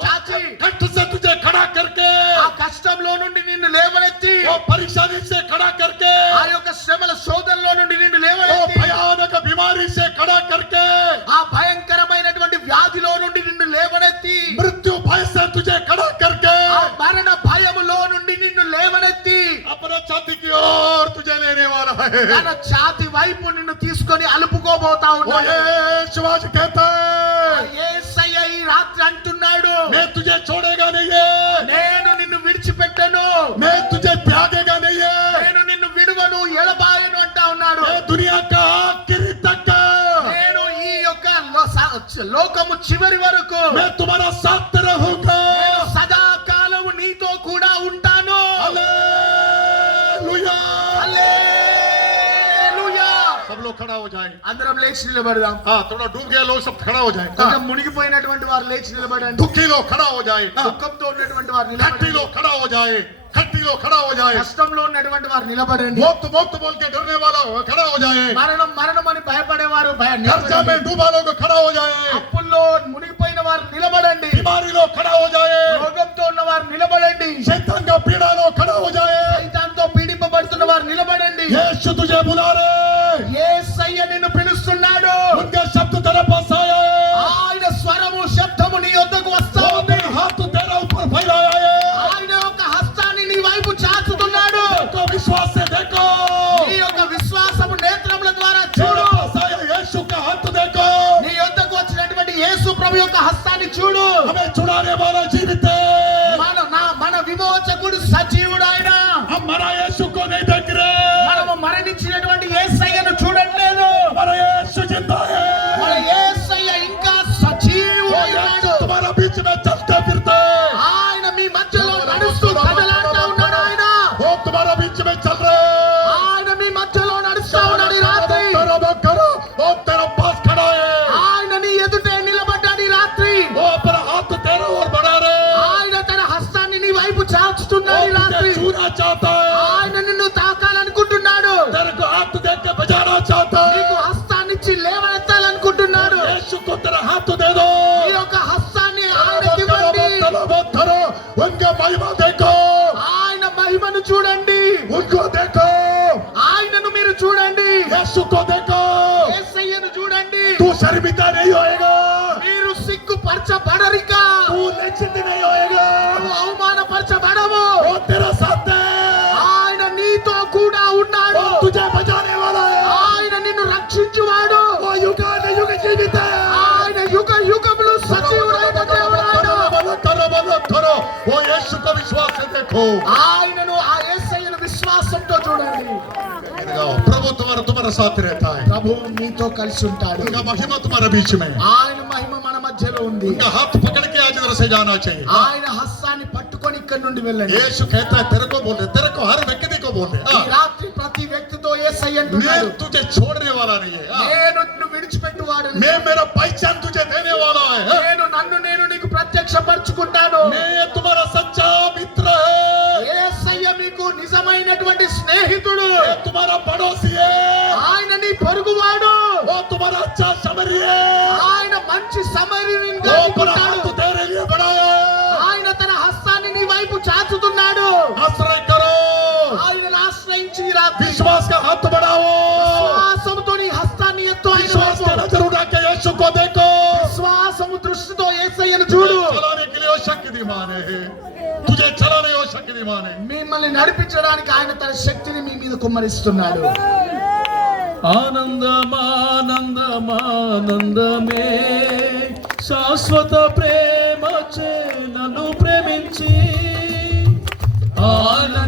చాచి कष्ट से तुझे खड़ा करके, ఆ కష్టంలో నుండి నిన్ను లేవనెత్తి, वो परेशानी से खड़ा करके, ఆ యొక్క శ్రమల శోధనలో నుండి నిన్ను वो లేవనెత్తి, भयानक बीमारी से खड़ा करके, ఆ భయంకరమైనటువంటి వ్యాధిలో నుండి నిన్ను లేవనెత్తి, मृत्यु भय से तुझे खड़ा करके, ఆ మరణ భయములో నుండి నిన్ను లేవనెత్తి अपने छाती की ओर तुझे लेने वाला है. తన ఛాతి వైపు నిన్ను తీసుకొని అలుపుకోబోతా वो ఉన్నాడు. यीशु आज कहता है, యేసయ్య ఈ రాత్రి అంటున్నాడు, मैं तुझे छोड़ेगा नहीं है, నేను నిన్ను విడిచిపెట్టను, मैं तुझे त्यागेगा नहीं है, నేను నిన్ను విడువను ఎడబాయను అంటా ఉన్నాడు. मैं दुनिया का आखिरी तक నేను ఈ యొక్క లోకము చివరి వరకు मैं तुम्हारा साथ रहूंगा. నేను సదాకాలము నీతో కూడా ఉంటాను. हालेलुया. హల్లెలూయా. सब लोग खड़ा हो जाए. అందరం లేచి నిలబడదాం. हाँ, थोड़ा डूब गए लोग सब खड़ा हो जाए. కొంచెం మునిగిపోయినటువంటి వారు లేచి నిలబడండి. दुखी लोग खड़ा हो जाए. దుఃఖంతో ఉన్నటువంటి వారు खट्टी నిలబడండి. लोग खड़ा हो जाए. खट्टी लोग खड़ा हो जाए. కష్టంలో ఉన్నటువంటి వారు నిలబడండి. मौत मौत बोल के डरने वाला खड़ा हो जाए. మరణం మరణం అని భయపడేవారు कर्जा में डूबा लोग खड़ा हो जाए. అప్పుల్లో మునిగిపోయిన వారు నిలబడండి. बीमारी लोग खड़ा हो जाए. రోగంతో ఉన్న వారు నిలబడండి. शैतान का पीड़ा लोग खड़ा हो जाए. సైతాన్తో పీడింపబడుతున్న వారు నిలబడండి. यीशु तुझे बुला रहे. యేసయ్య నిన్ను పిలుస్తున్నాడు. उनके शब्द तेरे पास आया है. ఆయన స్వరము శబ్దము నీ యొద్దకు వస్తా वो ఉంది. अपने हाथ तेरे ऊपर फैलाया है. ఆయన యొక్క హస్తాన్ని నీ వైపు చాచుతున్నాడు. देखो, विश्वास से देखो. నీ యొక్క విశ్వాసము నేత్రముల ద్వారా చూడు. तेरे पास आया यीशु का हाथ देखो. నీ యొద్దకు వచ్చినటువంటి యేసు ప్రభు యొక్క హస్తాన్ని చూడు. हमें छुड़ाने वाला जीवित है. మన విమోచకుడు సజీవుడు ఆయన. हमारा यीशु को नहीं देख रहे. మనము మరణించినటువంటి యేసయ్యను చూడట్లేదు. हमारा यीशु जिंदा है. మన యేసయ్య ఇంకా సజీవుడు वो ఉన్నాడు. यीशु तुम्हारा बीच में चलते फिरते. ఆయన మీ మధ్యలో నడుస్తూ కదలాడుతూ ఉన్నాడు. ఆయన वो तुम्हारा बीच में चल रहे. ఆయన మీ మధ్యలో నడుస్తూ ఉన్నాడు. ఈ రాత్రి वो तेरा पास खड़ा है. ఆయన నీ ఎదుటే నిలబడ్డాడు. ఈ రాత్రి वो अपना हाथ तेरे ओर बढ़ा रहे. ఆయన తన హస్తాన్ని నీ వైపు చాచుతున్నాడు. ఈ वो రాత్రి तुझे छूना चाहता है. ఆయన నిన్ను తాకాలనుకుంటున్నాడు. तेरे को हाथ देख के बजाना चाहता నీకు है. హస్తాన్నిచ్చి లేవనెత్తాలనుకుంటున్నాడు. यीशु को तेरा हाथ दे दो. ఈ యొక్క హస్తాన్ని ఆయనకి ఇవ్వండి. उनका महिमा देखो. ఆయన మహిమను చూడండి. उनको देखो. ఆయనను మీరు చూడండి. यीशु को देखो. యేసయ్యను చూడండి. तू शर्मिंदा नहीं होएगा. మీరు సిగ్గుపరచబడరిక. तू लज्जित नहीं होएगा. నువ్వు అవమానపరచబడవు. वो तेरा साथ है. ఆయన నీతో కూడా ఉన్నాడు. वो तुझे बचाने वाला है. ఆయన నిన్ను రక్షించువాడు. वो युगान युग जीवित है. ఆయన యుగ యుగములు సజీవుడైన దేవుడు ఆయన. करो करो वो यीशु को विश्वास से देखो ఆయనను ఆ యేసయ్యను విశ్వాసంతో చూడండి. प्रभु तुम्हारा साथ रहता है ప్రభువు మీతో కలిసి ఉంటాడు. उनका महिमा तुम्हारे बीच में है ఆయన మహిమ మన మధ్యలో ఉంది. उनका हाथ पकड़ के आज इधर से जाना चाहिए ఆయన హస్తాన్ని పట్టుకొని ఇక్కడి నుండి వెళ్ళండి. यीशु कहता है तेरे को बोल रहे तेरे को हर व्यक्ति को बोल ఈ रहे రాత్రి ప్రతి వ్యక్తితో యేసయ్య मैं అంటున్నాడు, तुझे छोड़ने वाला नहीं है నేను నిన్ను విడిచిపెట్టువాడను. मैं मेरा पहचान तुझे देने वाला है నేను నీకు ప్రత్యక్షపరచుకుంటాను. मैं तुम्हारा सच्चा मित्र है యేసయ్య మీకు నిజమైనటువంటి స్నేహితుడు. ये तुम्हारा पड़ोसी है ఆయన నీ పొరుగువాడు. वो तुम्हारा अच्छा समरी है ఆయన మంచి సమరీయునిగా वो నీకు अपना ఉంటాడు. हाथ तेरे लिए बढ़ाया है ఆయన తన హస్తాన్ని నీ వైపు చాచుతున్నాడు. आश्रय करो ఆయనను ఆశ్రయించి ఈ రాత్రి विश्वास का हाथ बढ़ाओ విశ్వాసముతో నీ హస్తాన్ని ఎత్తు. ఆయన विश्वास వైపు का नजर उठा के यीशु को देखो విశ్వాసము దృష్టితో యేసయ్యను చూడు. चलाने के लिए वो शक्तिमान है तुझे चलाने वो शक्तिमान है మిమ్మల్ని నడిపించడానికి ఆయన తన శక్తిని మీ మీద కుమ్మరిస్తున్నాడు. ఆనందమానందమానందమే శాశ్వత ప్రేమ చే నన్ను ప్రేమించి ఆనంద